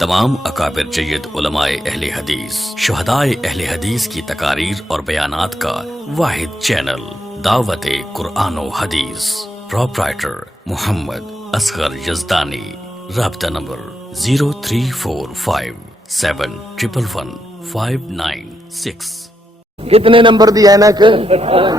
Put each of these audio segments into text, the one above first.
تمام اکابر جید علماء اہل حدیث، شہدائے اہل حدیث کی تقاریر اور بیانات کا واحد چینل دعوت قرآن و حدیث، پروپرائٹر محمد اصغر یزدانی، رابطہ نمبر 0345711596۔ کتنے نمبر دی اینک؟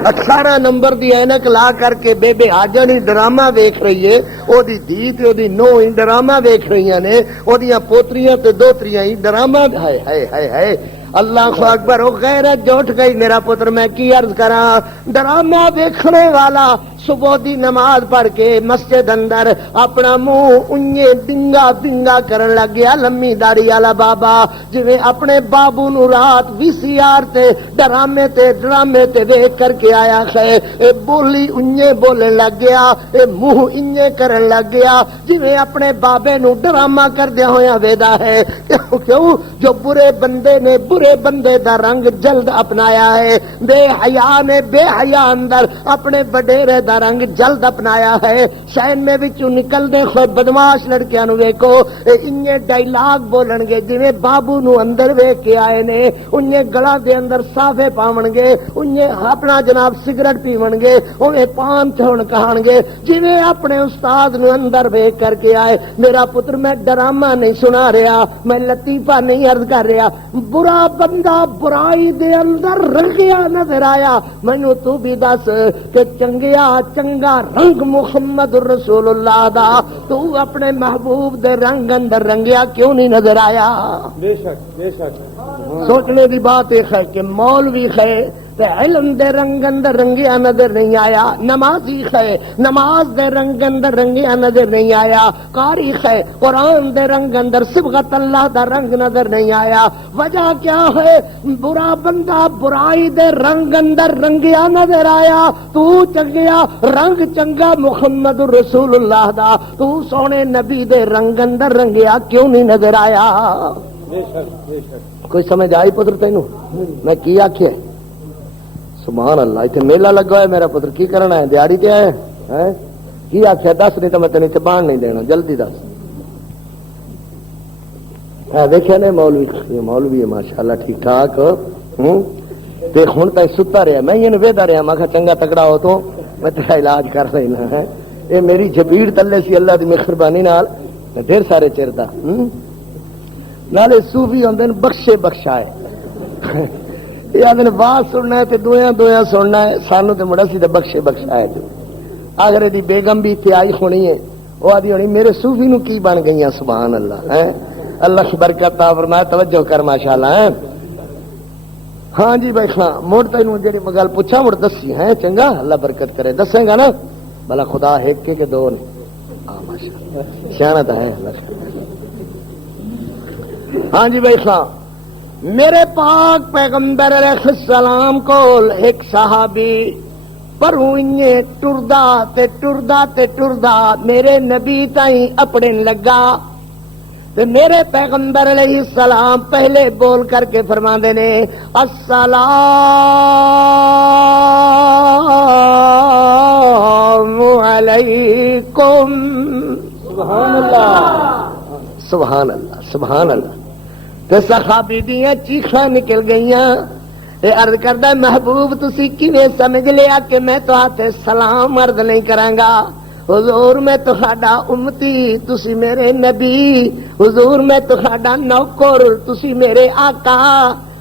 18 نمبر دی اینک لا کر کے بے بے آجانی ڈرامہ ویکھ رہی ہے، او دی دھی تے او دی نو ہی ڈرامہ ویکھ رہی نے، او دیاں پوتریاں تے دوتریاں ہی ڈرامہ۔ ہائے ہائے ہائے ہائے، اللہ اکبر، او غیرت جو اٹھ گئی میرا پتر۔ میں کی عرض کراں، ڈرامہ ویکھنے والا صبح دی نماز پڑھ کے مسجد اندر اپنا منہ انجے ڈنگا ڈنگا کرن لگ گیا، لمی داڑھی والا بابا، جویں اپنے بابو نو رات VCR تے ڈرامے تے ویکھ کر کے آیا ہے، اے بولی انجے بولن لگ گیا، اے منہ انجے کرن لگ گیا جویں اپنے بابے نو ڈرامہ کردیا ہویا ویدا ہے۔ کیوں؟ جو برے بندے نے برے بندے دا رنگ جلد اپنایا ہے، بے حیا نے بے حیا اندر اپنے وڈیرے دا رنگ جلد اپنایا ہے۔ شہر میں وچوں نکلدے ہوئے بدماش لڑکیاں نو ویکھو، انجے ڈائلاگ بولن گے جویں بابو نو اندر ویکھ کے آئے نے، انجے گلا دے اندر صافے پاون گے، انجے اپنا جناب سگریٹ پیون گے، اوے پان چھون کہان گے جویں اپنے استاد نو اندر ویکھ کر کے آئے۔ میرا پتر، میں ڈرامہ نہیں سنا رہا، میں لطیفہ نہیں عرض کر رہا۔ برا بندہ برائی دے اندر رنگیا نظر آیا، مینوں تو بھی دس کہ چنگیا چنگا رنگ محمد رسول اللہ دا تو اپنے محبوب دے رنگ اندر رنگیا کیوں نہیں نظر آیا؟ بے شک بے شک۔ سوچنے دی بات ایک ہے کہ مولوی ہے تے علم دے رنگ اندر رنگیا نظر نہیں آیا، نمازی ہے نماز دے رنگ اندر رنگیا نظر نہیں آیا، قاری ہے قرآن دے رنگ اندر صبغت اللہ دا رنگ نظر نہیں آیا۔ وجہ کیا ہے؟ برا بندہ برائی دے رنگ اندر رنگیا نظر آیا، تو چنگیا رنگ چنگا محمد رسول اللہ دا تو سونے نبی دے رنگ اندر رنگیا کیوں نہیں نظر آیا؟ بے شک بے شک۔ کوئی سمجھ آئی پتر تینوں؟ میں کی آخیا؟ سبحان اللہ، اتنے میلہ لگا ہے میرا پتر، کی کرنا ہے؟ دیہڑی تے آئے ہیں؟ کی آخیا؟ دس نہیں تو میں تین چبان نہیں دینا، جلدی دس۔ دیکھا نے مولوی ہے ماشاءاللہ ٹھیک ٹھاک، تے ہن تھی ستا رہا، میں یہ ویدا رہا، میں چنگا تکڑا ہو تو میں تیرا علاج کر لینا ہے۔ یہ میری جبیڑ تلے سی اللہ دی مہربانی نال ڈھیر سارے چیر دا نالے صوفی ہوندے نے بخشے بخشائے، یہ آدھے باز سننا ہے تے دویاں سننا ہے، سانو تے مڑا سی تے بخشے بخشائے جو۔ اگر دی بیگم بھی اتنے آئی ہونی ہے، وہ آدھی ہونی میرے صوفی نو کی بن گئی ہیں، سبحان اللہ ہے، اللہ کی برکت عطا فرمائے، توجہ کر ماشاءاللہ ہے۔ ہاں جی بھائی خاں، مڑ تینوں جڑی گل پوچھا مڑ دسی ہے، چنگا اللہ برکت کرے، دسیں گا نا بھلا خدا ایک کے دو نے؟ ہاں ماشاءاللہ سیاںا تو ہے اللہ۔ ہاں جی بھائی خاں، میرے پاک پیغمبر علیہ السلام کو ایک صحابی پروں ٹردا تے ٹردا میرے نبی تائیں اپنے لگا، تے میرے پیغمبر علیہ السلام پہلے بول کر کے فرماندے نے السلام علیکم۔ سبحان اللہ سبحان اللہ سبحان اللہ۔ تے صحابی دیاں چیخاں نکل گئیاں، تے عرض کردا محبوب تسی کیویں سمجھ لیا کہ میں تہاتے سلام عرض نہیں کراں گا؟ حضور میں تہاڈا امتی، تسی میرے نبی، حضور میں تہاڈا نوکر، تسی میرے آقا،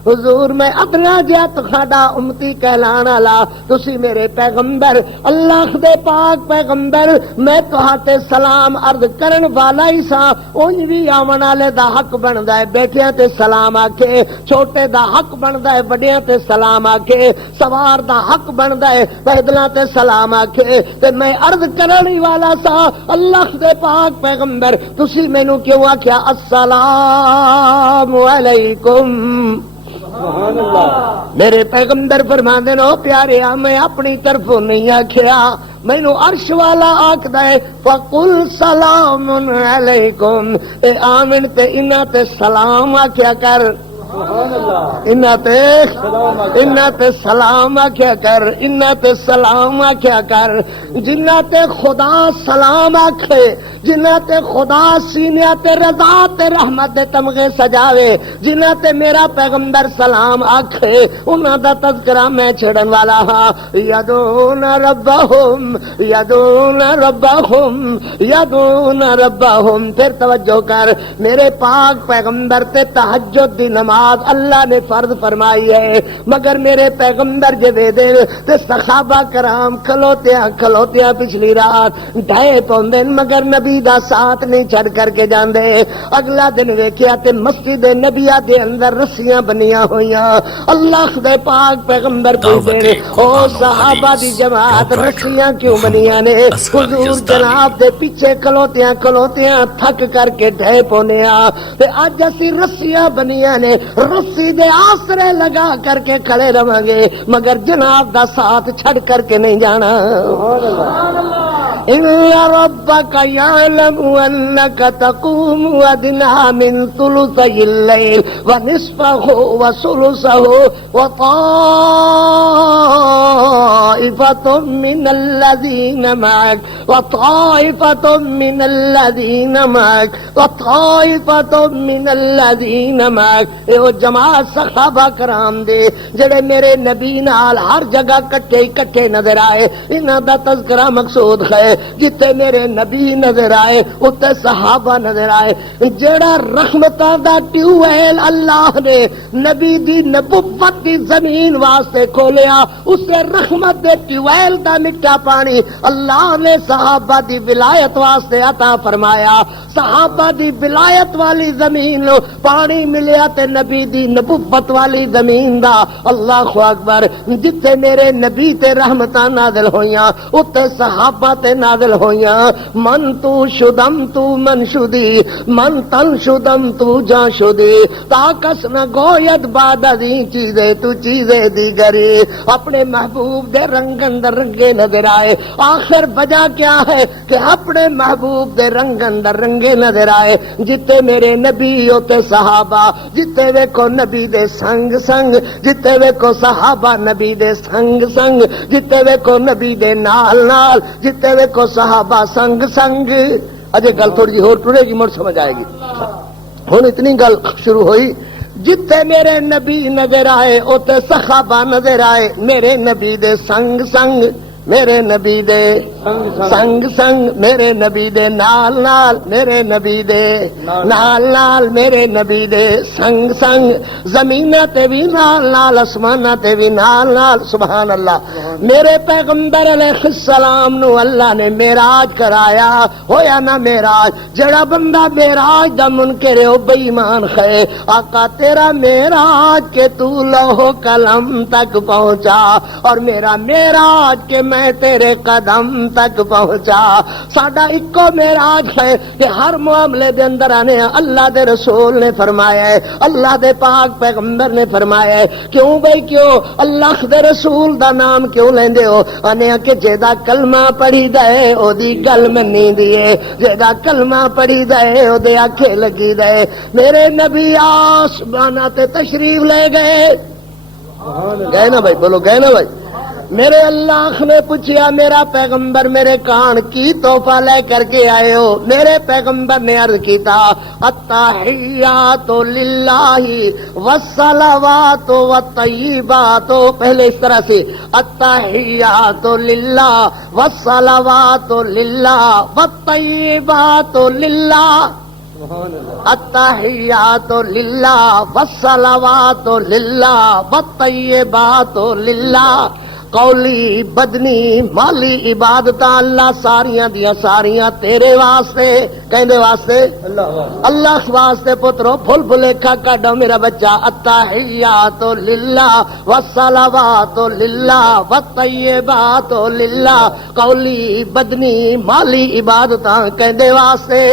حضور میں ادنا جیا تہاڈا امتی کہلان والا، تسی میرے پیغمبر، اللہ دے پاک پیغمبر، میں تہاتے سلام عرض کرن والا ہی سا۔ اونج بھی آون والے دا حق بندا ہے بیٹھیاں تے سلام آکھے، چھوٹے دا حق بندا ہے وڈیاں تے سلام آکھے، سوار دا حق بندا ہے پیدلاں تے سلام آکھے، تے میں عرض کرن ہی والا سا اللہ دے پاک پیغمبر، تسی مینوں کیوں آکھیا السلام علیکم؟ سبحان اللہ۔ میرے پیغمبر فرماندے نو پیارے میں اپنی طرفوں نہیں آکھیا، مینوں عرش والا آکھدا ہے فقل سلام علیکم، اے آمن تے انہاں تے سلام آکھیا کر۔ سبحان اللہ انہ تے سلام آکھیا کر، انہ تے سلام آکھیا کر، جنہ تے خدا سلام آکھے، جنہ تے خدا سینے تے رضا تے رحمت دے تمغے سجاوے، جنہ تے میرا پیغمبر سلام آکھے، انہاں دا تذکرہ میں چھڑن والا ہاں۔ یدعون ربہم یدعون ربہم یدعون ربہم، پھر توجہ کر، میرے پاک پیغمبر تے تہجد دی نماز اللہ نے فرض فرمائی ہے، مگر میرے پیغمبر جے دے دے تے صحابہ کرام کھلوتیاں پچھلی رات ڈھائے پوندے، مگر نبی دا ساتھ نہیں چھڑ کر کے جاندے۔ اگلا دن ویکھیا تے مسجد نبیہ دے اندر رسیاں بنیاں ہوئیاں، اللہ دے پاک پیغمبر پوچھے او صحابہ دی جماعت رسیاں کیوں بنیاں نے؟ حضور جناب دے پیچھے کھلوتیاں تھک کر کے ڈھائے پونے آ تے اج اسی رسیاں بنیاں نے، رسی دے آسرے لگا کر کے کھڑے رہاں گے، مگر جناب دا ساتھ چھڑ کر کے نہیں جانا۔ ان ربک یعلم انک تقوم ادنی من ثلثی اللیل ونصفہ وثلثہ وطائفۃ من الذین معک وطائفۃ من الذین معک وطائفۃ من الذین معک، اے او جماعت صحابہ کرام دے جڑے میرے نبی نال ہر جگہ کٹھے نظر آئے، انہاں دا تذکرہ مقصود ہے، جتے میرے نبی نظر آئے اتے صحابہ نظر آئے۔ جڑا رحمتاں دا ٹیوبویل اللہ نے نبی دی نبوت دی زمین واسطے کھولیا، اسے رحمت دے ٹیوبویل دا مٹا پانی اللہ نے صحابہ دی ولایت واسطے عطا فرمایا۔ صحابہ دی ولایت والی زمین نو پانی ملیا تے نبی دی نبوت والی زمین دا اللہ اکبر، جتے میرے نبی تے رحمتاں نازل ہویاں اتے صحابہ تے نازل ہویاں۔ من تو شدم تو من شدی، من تن شدم تو جان شدی، تاکس نہ گوید بعد ازیں چیزیں تو چیزیں دیگری۔ اپنے محبوب دے رنگ اندر رنگے نظر آئے، آخر وجہ کیا ہے کہ اپنے محبوب دے رنگ اندر رنگے نظر آئے، جتے میرے نبی ہوتے صحابہ، جتے ویکھو نبی دے سنگ سنگ، جتے ویکھو صحابہ نبی دے سنگ سنگ، جتے ویکھو نبی دے نال نال، جتے ویکھو صحابہ سنگ سنگ۔ اجے گل تھوڑی جی ہور ٹرے گی، مڑ سمجھ آئے گی۔ ہن اتنی گل شروع ہوئی، جتے میرے نبی نظر آئے اوتے صحابہ نظر آئے، میرے نبی دے سنگ سنگ، میرے نبی دے سنگ سنگ، میرے نبی دے نال نال، میرے نبی دے نال نال، میرے نبی دے سنگ سنگ، زمینہ تے بھی نال نال، اسمانہ تے بھی نال نال، سبحان اللہ۔ میرے پیغمبر علیہ السلام نو اللہ نے معراج کرایا، ہویا نا معراج؟ جڑا بندہ معراج دا منکر ہے او بے ایمان ہے۔ آقا تیرا معراج کہ تو لوح قلم تک پہنچا، اور میرا معراج کہ میں تیرے قدم تک پہنچا۔ ساڈا اکو معراج ہے کہ ہر معاملے دے اندر آنے اللہ دے رسول نے فرمایا ہے، اللہ دے پاک پیغمبر نے فرمایا ہے۔ کیوں بھائی کیوں؟ اللہ دے رسول دا نام کیوں لیندے ہو؟ آنے کہ جیدا کلمہ پڑھی دے او دی گل منی دیے، جیدا کلمہ پڑھی دے او دے آنکھیں لگی دے۔ میرے نبی آسمانہ تے تشریف لے گئے، گئے نا بھائی؟ بولو گئے نا بھائی؟ میرے اللہ نے پوچھیا میرا پیغمبر میرے کان کی تحفہ لے کر کے آئے ہو؟ میرے پیغمبر نے عرض کیتا التحیات للہ والصلوات والطیبات، پہلے اس طرح سے التحیات للہ والصلوات للہ والطیبات للہ، التحیات للہ والصلوات للہ والطیبات للہ، قولی بدنی مالی عبادت اللہ ساریاں دیاں ساریاں تیرے واسطے، کہندے واسطے اللہ واسطے۔ پترو بھول بھلیکھا کڈو میرا بچہ، التحیات للہ والصلوات للہ والطیبات للہ، قولی بدنی مالی عبادتاں کہندے واسطے۔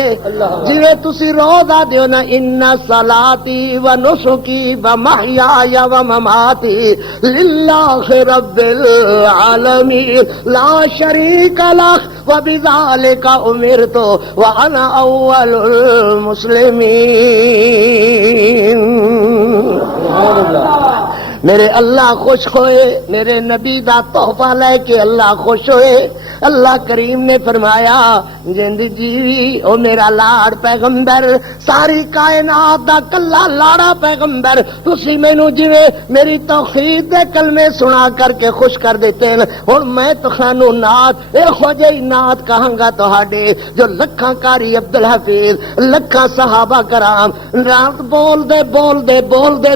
جویں تسی روزہ دیو نا، ان صلاتی و نسکی و محیای و مماتی للہ رب العالمین لا شریک لہ وبذالک امرت وانا اول المسلمین۔ میرے اللہ خوش ہوئے، میرے نبی دا تحفہ لے کے اللہ خوش ہوئے۔ اللہ کریم نے فرمایا جند جیوی او میرا لاڑ پیغمبر، ساری کائنات دا کلا لاڑا پیغمبر، تسی مینوں جویں میری توحید دے کلمے سنا کر کے خوش کر دیتے ہیں، ہن میں تسانوں نعت ایہو جہی نعت کہاں گا تہاڈے جو لکھاں قاری عبدالحفیظ، لکھاں صحابہ کرام رات بول دے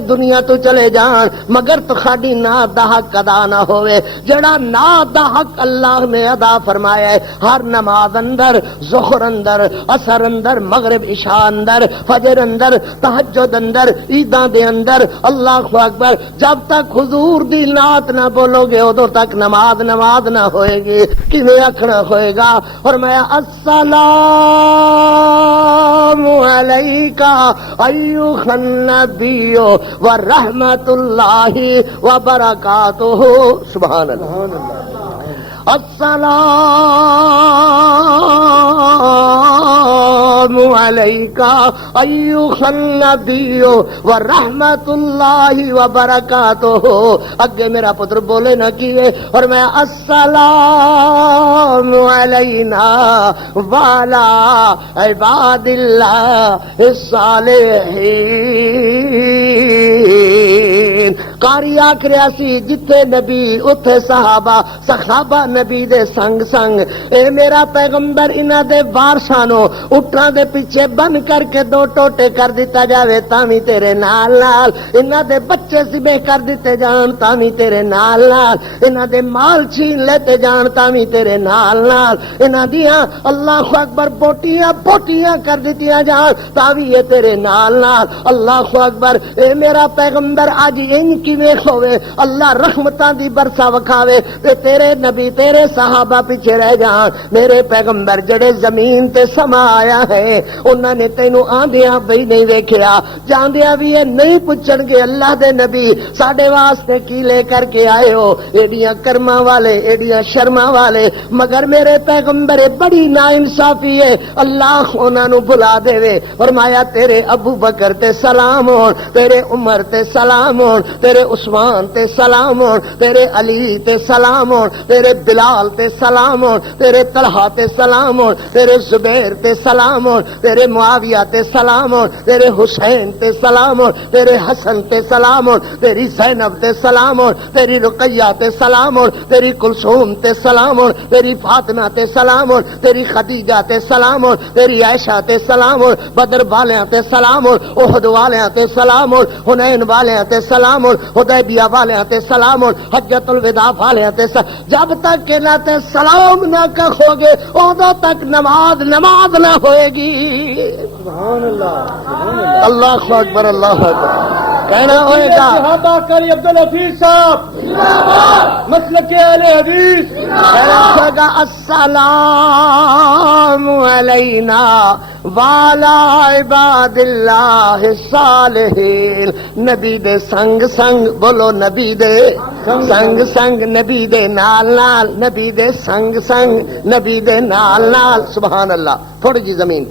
دنیا تو چلے جان، مگر تہاڈی نعت دا حق ادا نہ ہوئے، جڑا نعت دا حق اللہ نے ادا فرمایا ہے۔ ہر نماز اندر، ظہر اندر، عصر اندر، مغرب عشاء اندر، فجر اندر، تہجد اندر، عیداں دے اندر، اللہ اکبر، جب تک حضور دی نعت نہ بولو گے ادو تک نماز نہ ہوئے گی۔ کیویں آکھنا ہوئے گا؟ فرمایا السلام علیکا ایھا النبی ورحمۃ اللہ وبرکاتہ۔ سبحان اللہ۔ السلام علیکا ایھا النبی ورحمۃ اللہ وبرکاتہ۔ اگے میرا پتر بولے نہ کیے اور میں السلام علینا وعلی عباد اللہ الصالحین۔ قاری آکھ رہا سی جتھے نبی اتھے صحابہ نبی دے سنگ سنگ، اے میرا پیغمبر انہاں دے وارثاں نو اٹھاں دے پیچھے بن کر کے دو ٹوٹے کر دیتا جاوے تاویں تیرے نال نال، انہاں دے بچے ذبح کر دیتے جان تاویں تیرے نال نال، انہاں دے مال چھین لیتے جان تاویں تیرے نال نال، انہاں دیاں اللہ اکبر بوٹیاں کر دتیاں جان تاویں تیرے نال نال۔ اللہ اکبر۔ اے میرا پیغمبر اج انج کیویں ہوے اللہ رحمتاں دی برسا وکھاوے تے تیرے نبی تیرے صحابہ پیچھے رہ جان۔ میرے پیغمبر جڑے زمین تے سما آیا ہے انہاں نے تینوں آندیاں بھی نہیں ویکھیا، جاندیاں بھی یہ نہیں پوچھن گے اللہ دے نبی ساڈے واسطے کی لے کر کے آئے ہو، ایڈیاں کرماں والے ایڈیاں شرماں والے، مگر میرے پیغمبر بڑی ناانصافی ہے، اللہ انہاں نو بلا دے۔ فرمایا تیرے ابو بکر تے سلام ہون، تیرے عمر تے سلام ہون، تیرے عثمان تے سلام ہون، تیرے علی تے سلام ہون، تیرے بلال تے سلام ہون، تیرے طلحہ تے سلام ہون، تیرے زبیر تے سلام ہون، تیرے معاویہ تے سلام ہون، تیرے حسین تے سلام ہون، تیرے حسن تے سلام ہون، تیری زینب تے سلام ہون، تیری رقیہ تے سلام ہون، تیری کلثوم تے سلام ہون، تیری فاطمہ تے سلام ہون، تیری خدیجہ تے سلام ہون، تیری عائشہ تے سلام ہون، بدر والیاں تے سلام ہون، احد والیاں تے سلام ہون، حنین والیاں تے سلام ہون، حدیبیہ والیاں تے سلام ہون، حجۃ الوداع والیاں تے جب تک کہ نہ تے سلام نہ کہو گے ادو تک نماز نہ ہوئے گی۔ سبحان اللہ۔ اللہ اکبر اللہ اکبر کہنا ہوئے گا۔ صحابہ قاری عبدالحفیظ صاحب مسلک اہل حدیث کہنا ہوئے گا السلام علینا وعلی عباد اللہ الصالحین۔ نبی دے سنگ سنگ بولو، نبی دے سنگ سنگ، نبی دے نال نال، نبی دے سنگ سنگ، نبی دے نال نال۔ سبحان اللہ۔ تھوڑی جی زمین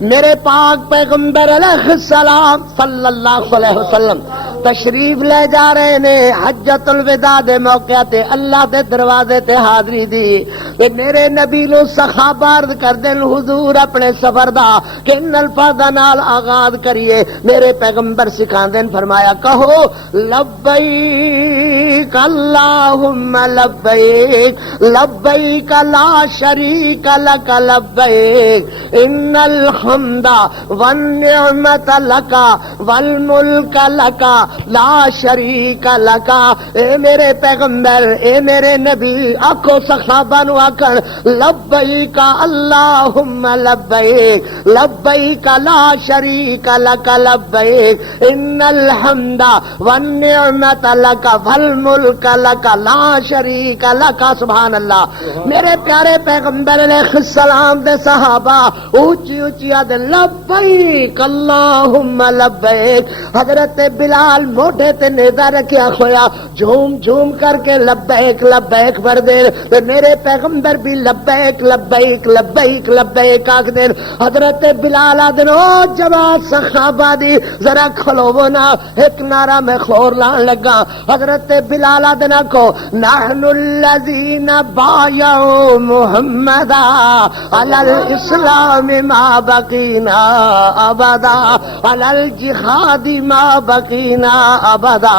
میرے پاک پیغمبر علیہ السلام صلی اللہ علیہ وسلم تشریف لے جا رہے نے حجۃ الوداع دے موقع تے اللہ دے دروازے تے حاضری دی تے میرے نبی نو صحابہ عرض کر دین حضور اپنے سفر دا کن الفاظاں نال آغاز کریے۔ میرے پیغمبر سکھاندن فرمایا کہو لبیک اللہم لبیک لبیک لا شریک لک لبیک ان الحمد والنعمت لک والملک لک لا شریک لکا۔ اے میرے پیغمبر اے میرے نبی آکھو صحابہ نو آکھن لبیک اللہم لبیک لبیک لا شریک لک لبیک ان الحمد والنعمت لک والملک لک لا شریک لک۔ سبحان اللہ۔ میرے پیارے پیغمبر علیہ السلام دے صحابہ اونچی اونچی لبیک اللہم لبیک۔ حضرت بلال نال موڈے تے نیزا رکھیا ہویا جھوم جھوم کر کے لبیک لبیک پڑھ دے تے میرے پیغمبر بھی لبیک لبیک لبیک لبیک آکھ دے حضرت بلال آدن او جواب صحابہ دی ذرا کھلوو نا ایک نعرہ میں خور لان لگا حضرت بلال آدن کو نحن الذین بایعوا محمدا علی الاسلام ما بقینا ابدا علی الجہاد ما بقینا ابدا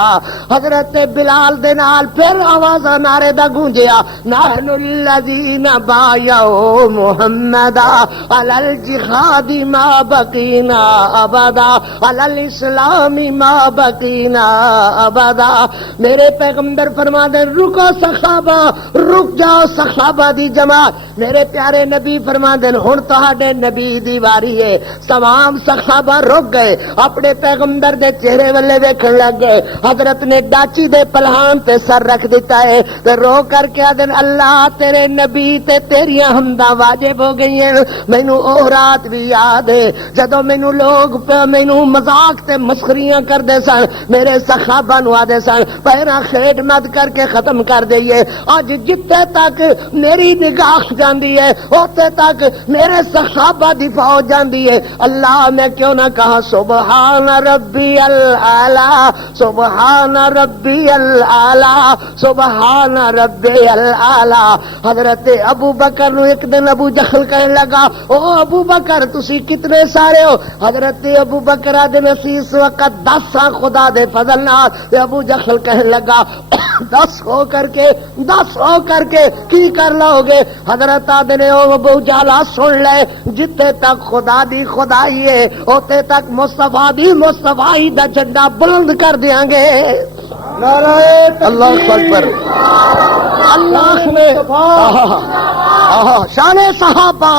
حضرت بلال دے نال پھر آواز نعرے دا گونجیا نحن الذین بایعوا محمدا علی الجہاد ما بقینا ابدا علی الاسلام ما بقینا ابدا میرے پیغمبر فرما دے رکو صحابہ رک جاؤ صحابہ دی جماعت میرے پیارے نبی فرما دے ہن تہاڈے نبی دی واری ہے تمام صحابہ رک گئے اپنے پیغمبر دے چہرے والے ویکھن لگ گئے حضرت نے ڈاچی دے پلہان تے سر رکھ دیتا ہے تے رو کر کے آدن اللہ تیرے نبی تے تیریاں حمداں واجب ہو گئی ہیں مینوں او رات بھی یاد ہے جدوں مینوں لوگ مینوں مذاق تے مسخریاں کردے سن میرے صحابہ نو آدے سن پہنا کھیڈ مت کر کے ختم کر دئیے اج جتے تک میری نگاہ جاندی ہے اوتے تک میرے صحابہ دی فوج جاندی ہے اللہ میں کیوں نہ کہا سبحان ربی الاعلی سبحان ربی الاعلی سبحان ربی الاعلی حضرت ابو بکر نو ایک دن ابو جہل کہنے لگا او ابو بکر تسی کتنے سارے ہو حضرت ابو بکر دے اسی اس وقت 10 خدا دے فضل نال ابو جہل کہنے لگا 10 ہو کر کے کی کر لو گے حضرت آدھے او ابو جالا سن لے جتے تک خدا دی خدائی ہے ہوتے تک مصطفیٰ دی مصطفیٰ دا جھنڈا بلند کر دیاں گے نعرہ اللہ اکبر اللہ میں شان صحابہ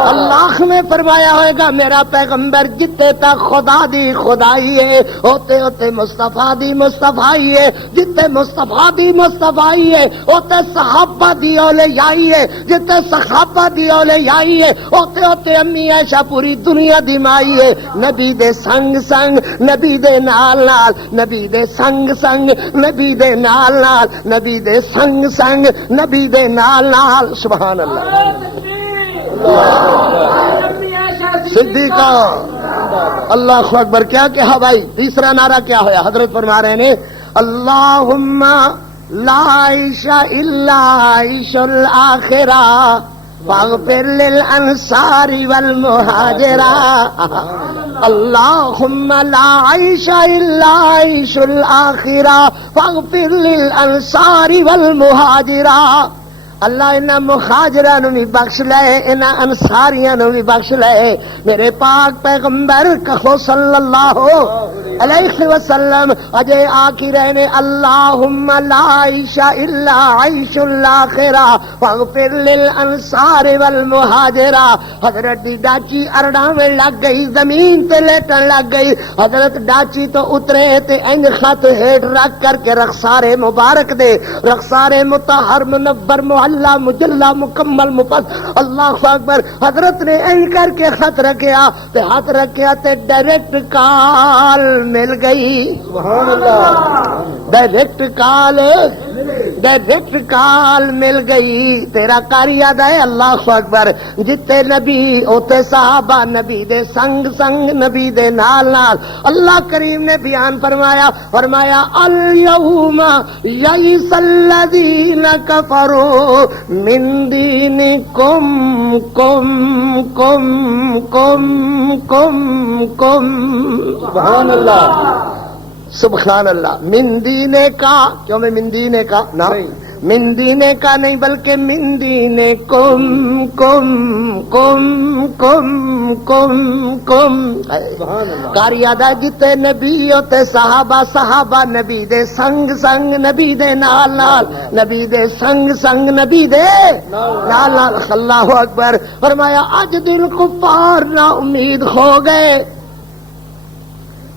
اللہ نے فرمایا ہوئے گا میرا پیغمبر جتے تک خدا دی خدائی ہے ہوتے ہوتے مصطفیٰ دی مصطفیٰ ہے جتے مصطفیٰ دی مصطفیٰ ہے ہوتے صحابہ دی اولیائی ہے جتے صحابہ دی اولیائی ہے ہوتے ہوتے امی عائشہ پوری دنیا دی مائی ہے نبی دے سنگ سنگ نبی دے نال نال نبی دے سنگ سنگ نبی دے نال نال نبی دے سنگ سنگ نبی دے نال نال سبحان اللہ صدیقہ اللہ اکبر کیا کہا بھائی تیسرا نعرہ کیا ہوا حضرت فرما رہے ہیں اللہم لا عیش الا عیش الاخرہ فاغفر للانصار والمہاجرہ اللہم لا عیش الا عیش الاخرہ فاغفر للانصار والمہاجرہ اللہ انہاں مہاجراں نو بھی بخش لے انہاں انصاریاں نو بھی بخش لے میرے پاک پیغمبر کہو صلی اللہ علیہ وسلم اجے آکی رہنے اللہم لا عیش الا عیش الاخرہ فاغفر للانصار والمہاجرہ حضرت دی ڈاچی ارڑاں میں لگ گئی زمین تے لیٹن لگ گئی حضرت ڈاچی تو اترے تے انج خط ہیٹ رکھ کر کے رخسار مبارک دے رخسار مطہر منور اللہ مجلہ مکمل مفصل اللہ اکبر حضرت نے این کر کے خط رکھیا تے ہاتھ رکھیا تے ڈائریکٹ کال مل گئی سبحان اللہ ڈائریکٹ کال مل گئی تیرا کاری یاد ہے اللہ اکبر جتے نبی اوتے صحابہ نبی دے سنگ سنگ نبی دے نال نال اللہ کریم نے بیان فرمایا الیوم یئس الذین کفروا من دینکم سبحان اللہ سبحان اللہ من دینے کا کیوں میں من دینے کا نہ من دینے کا نہیں بلکہ من دینے کم کاری یاد ہے جتے نبی ہوتے صحابہ نبی دے سنگ سنگ نبی دے نال نال نبی دے سنگ سنگ نبی دے نال نال اللہ اکبر فرمایا اج دل کفار نا امید ہو گئے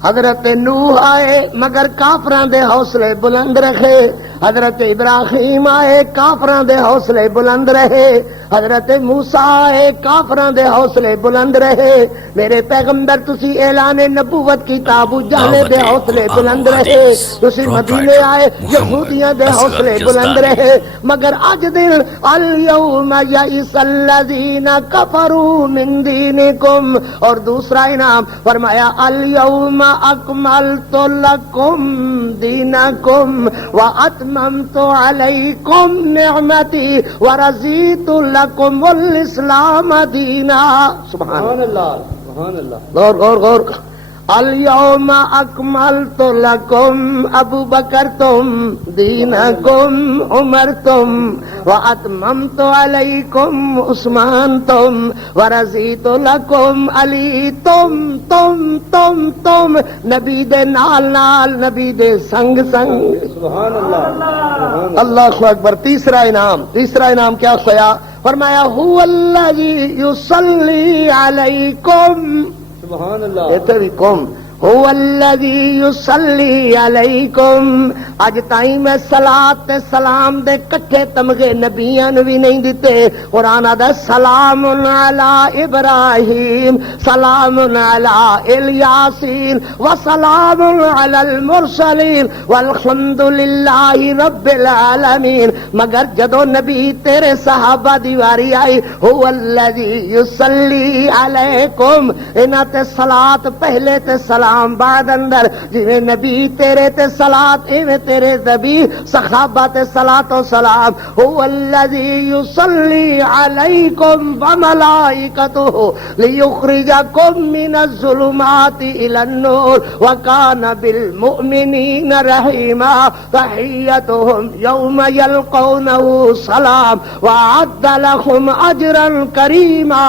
حضرت نوح آئے مگر کافراں دے حوصلے بلند رکھے حضرت ابراہیم آئے کافراں دے حوصلے بلند رہے، حضرت موسیٰ آئے کافراں دے حوصلے بلند رہے، میرے پیغمبر تسی اعلان نبوت کی ابو جہل دے حوصلے بلند رہے، تسی مدینے آئے یہودیاں دے حوصلے بلند رہے، مگر اج دن الیوم یئس الذین کفروا من دینکم، اور دوسرا انعام فرمایا الیوم اکملت لکم دینکم واتممت علیکم نعمتی ورضیت لکم الاسلام دینا۔ سبحان اللہ، سبحان اللہ، غور غور غور، الیوم اکملت لکم، ابو بکر تم، دینکم عمر تم، واتممت علیکم عثمان تم، ورضیت لکم علی تم نبی دے نال نال، نبی دے سنگ سنگ۔ سبحان اللہ، سبحان اللہ، اللہ اکبر۔ تیسرا انعام کیا خیا؟ فرمایا هو الذی یصلی علیکم، سبحان اللہ، ایتھے بھی قوم هو الذی یصلی علیکم۔ اج تائیں میں صلاۃ تے سلام دے کٹھے تمغے نبیاں نو بھی نہیں دتے، قرآن دا سلام علی ابراہیم، سلام علی الیاسین، وسلام علی المرسلین والحمد للہ رب العالمین۔ مگر جدو نبی تیرے صحابہ دی واری آئی، هو الذی یصلی علیکم، انہاں تے صلاۃ پہلے تے سلام بعد اندر، جویں نبی تیرے تے صلاۃ ایویں تیرے نبی صحابہ تے صلاۃ و سلام۔ هو الذی یصلی علیکم وملائکتہ لیخرجکم من الظلمات الی النور وکان بالمؤمنین رحیما، تحیتہم یوم یلقونہ سلام وأعد لهم اجرا کریما۔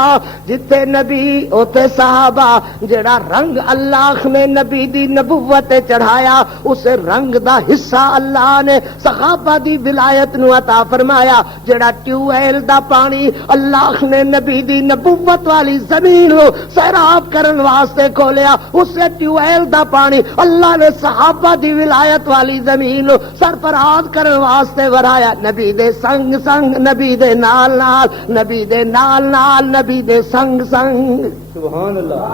جتھے نبی اوتھے صحابہ، جڑا رنگ اللہ نے نبی دی نبوت چڑھایا، اس رنگ دا حصہ اللہ نے صحابہ دی ولایت نو عطا فرمایا۔ جڑا ٹیوبویل دا پانی اللہ نے نبی دی نبوت والی زمین نو سیراب کرن واسطے کھولیا، اس ٹیوبویل دا پانی اللہ نے صحابہ دی ولایت والی زمین نو سرفراز کرن واسطے ورایا۔ نبی دے سنگ سنگ، نبی دے نال نال، نبی دے نال نال، نبی دے سنگ سنگ۔ سبحان اللہ،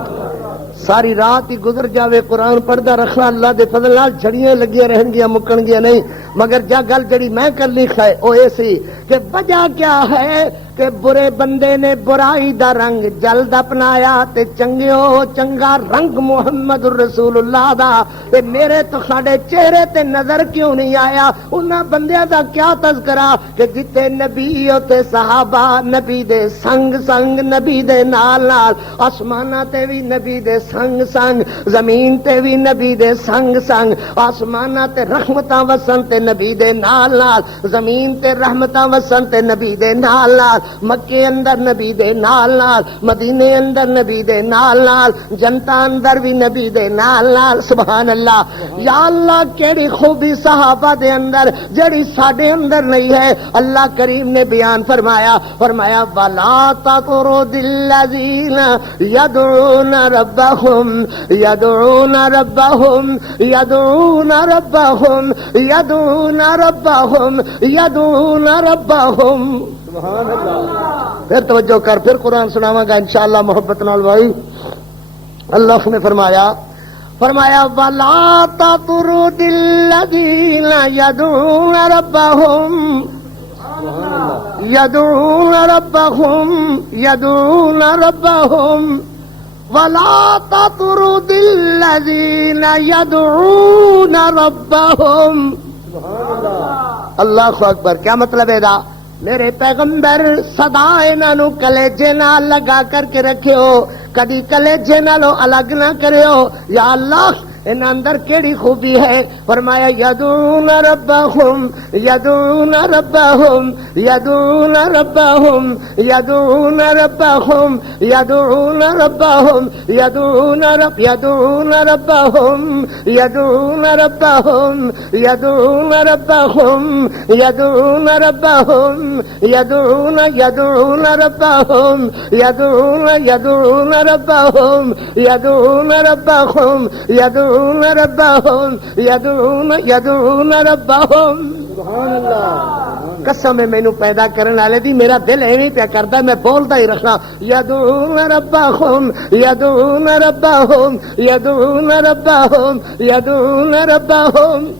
ساری رات ہی گزر جاوے قرآن پڑھدا رکھنا، اللہ دے فضل نال جھڑیاں لگیاں رہن گیا، مکن گیا نہیں۔ مگر جا گل جڑی میں کرنی ہے او اے سی کہ وجہ کیا ہے کہ برے بندے نے برائی دا رنگ جلد اپنایا تے چنگیو چنگا رنگ محمد الرسول اللہ دا تے میرے تو ساڈے چہرے تے نظر کیوں نہیں آیا؟ انہاں بندیاں دا کیا تذکرہ کہ جتے نبی تے صحابہ، نبی دے سنگ سنگ، نبی دے نال نال، آسماناں تے بھی نبی دے سنگ سنگ، زمین تے بھی نبی دے سنگ سنگ، آسماناں تے رحمتاں وسن تے نبی دے نال نال، زمین تے رحمتاں وسن تے نبی دے نال نال، مکے اندر نبی دے نال نال، مدینے اندر نبی دے نال نال، جنتا اندر بھی نبی دے نال نال۔ سبحان اللہ۔ یا اللہ کیڑی خوبی صحابہ دے اندر جڑی ساڈے اندر نہیں ہے۔ اللہ کریم نے بیان فرمایا، وَلَا تَطْرُدِ الَّذِينَ يَدْعُونَ رَبَّهُمْ يَدْعُونَ رَبَّهُمْ يَدْعُونَ رَبَّهُمْ يَدْعُونَ رَبَّهُمْ يَدْعُونَ رَبَّهُمْ۔ سبحان اللہ، پھر توجہ کر، پھر قرآن سناواں گا انشاءاللہ محبت نال بھائی۔ اللہ نے فرمایا وَلَا تَطْرُدِ الَّذِينَ يَدْعُونَ رَبَّهُمْ يَدْعُونَ رَبَّهُمْ يَدْعُونَ رَبَّهُمْ وَلَا تَطْرُدِ الَّذِينَ يَدْعُونَ رَبَّهُمْ۔ اللہ اکبر۔ کیا مطلب ہے دا؟ میرے پیغمبر صدا انہاں نو کلیجے نال لگا کر کے رکھیو، کدی کلیجے نالوں الگ نہ کریو۔ یا اللہ ان اندر کیڑی خوبی ہے؟ فرمایا یدعون ربہم یدعون ربہم یدعون ربہم یدعون ربہم یدعون ربہم یدعون رب یدعون ربہم یدعون ربہم یدعون ربہم یدعون ربہم یدعون یدعون ربہم یدعون یدعون ربہم یدعون ربہم یدعون ربہم یدعون یدعون ربہم۔ سبحان اللہ قسم ہے مینوں پیدا کرن والے دی میرا دل ایویں پیا کردا میں بولدا ہی رکھنا یدعون ربہم یدعون ربہم یدعون ربہم یدعون ربہم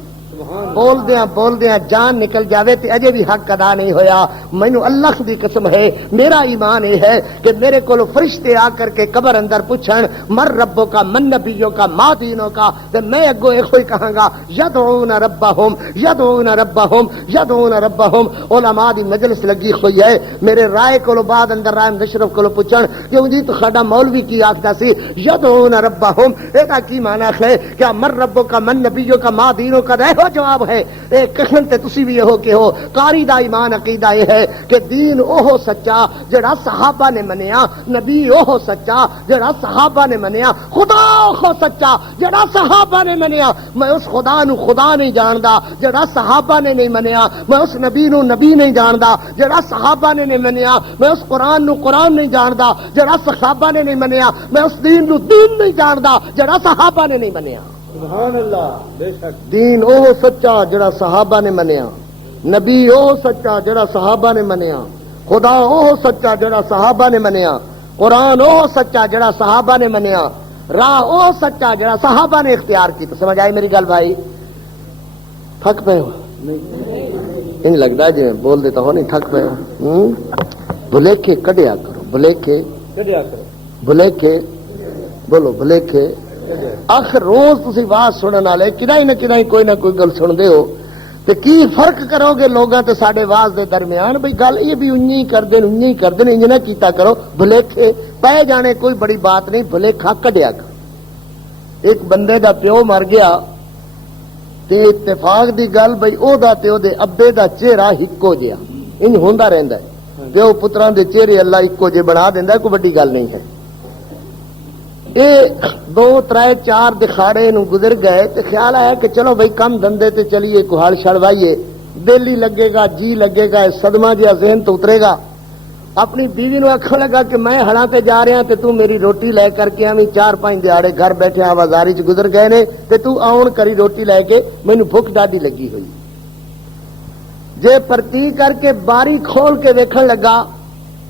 بول دیاں جان نکل جاوے تے اجے بھی حق ادا نہیں ہویا. مینوں اللہ دی قسم ہے میرا ایمان یہ ہے کہ میرے کولو فرشتے آ کر کے قبر اندر پوچھن مر ربوں کا من نبیوں کا ما دینوں کا تے میں اگوں ایک ہی کہاں گا یدعون ربہم یدعون ربہم یدعون ربہم. علماء دی مجلس لگی ہوئی ہے میرے رائے کولو بعد اندر رائے مشرف کولو پوچھن کیوں جی تہاڈا مولوی کی آکھدا سی یدعون ربہم اے دا کی معنی ہے کیا مر ربوں کا من نبیوں کا ما دینوں کا جواب ہے اے کہن تے تسی بھی یہو کہ ہو قاری دا ایمان عقیدہ یہ ہے کہ دین اوہ سچا جڑا صحابہ نے منیا نبی اوہ سچا جڑا صحابہ نے منیا خدا اوہ سچا جڑا صحابہ نے منیا. میں اس خدا نو خدا نہیں جاندا جڑا صحابہ نے نہیں منیا میں اس نبی نو نبی نہیں جاندا جڑا صحابہ نے نہیں منیا میں اس قرآن نو قرآن نہیں جاندا جڑا صحابہ نے نہیں منیا میں اس دین نو دین نہیں جاندا جڑا صحابہ نے نہیں منیا. سبحان اللہ بے شک دین اوہ سچا جڑا صحابہ نے منیا نبی اوہ سچا جڑا صحابہ نے منیا خدا اوہ سچا جڑا صحابہ نے منیا قرآن اوہ سچا جڑا صحابہ نے منیا راہ اوہ سچا جڑا صحابہ نے اختیار کی. تو سمجھ آئی میری گل بھائی؟ تھک پے ہو انج لگتا جی بول دیتا ہو نہیں تھک پے ہو. بھلیکھے کڈیا کرو بھلیکھے کڈیا کرو بھلیکھے بولو بھلیکھے. آخر روز تسی واز سنن والے کدائی نہ کدائی کوئی نہ کوئی گل سنتے ہو تے کی فرق کرو گے لوگاں تے ساڈے واز دے درمیان بھئی گل یہ بھی انہی کر دین انج نہ کیتا کرو بھلیکھے پے جانے کوئی بڑی بات نہیں بھلیکھا کڈیا کرو. ایک بندے دا پیو مر گیا تے اتفاق دی گل بھئی او دا تے او دے ابے دا چہرہ ہکو جیا انج ہوندا رہندا ہے پیو پتراں دے چہرے اللہ ہکو جے بنا دیندا ہے کوئی بڑی گل نہیں ہے. اے 2 3 4 دکھاڑے نو گزر گئے تے خیال آیا کہ چلو بھائی کم دندے تے چلیے کوہال چھڑوائیے دل ہی لگے گا جی لگے گا صدمہ جہا ذہن تو اترے گا. اپنی بیوی نو آکھن لگا کہ میں ہڑاں تے جا رہا تے تو میری روٹی لے کر کے آویں 4 5 دیہاڑے گھر بیٹھے آوازاری چ گزر گئے نے تے تو آن کری روٹی لے کے مینوں بھوک ڈاڈی لگی ہوئی. جے پرتی کر کے باری کھول کے ویکھن لگا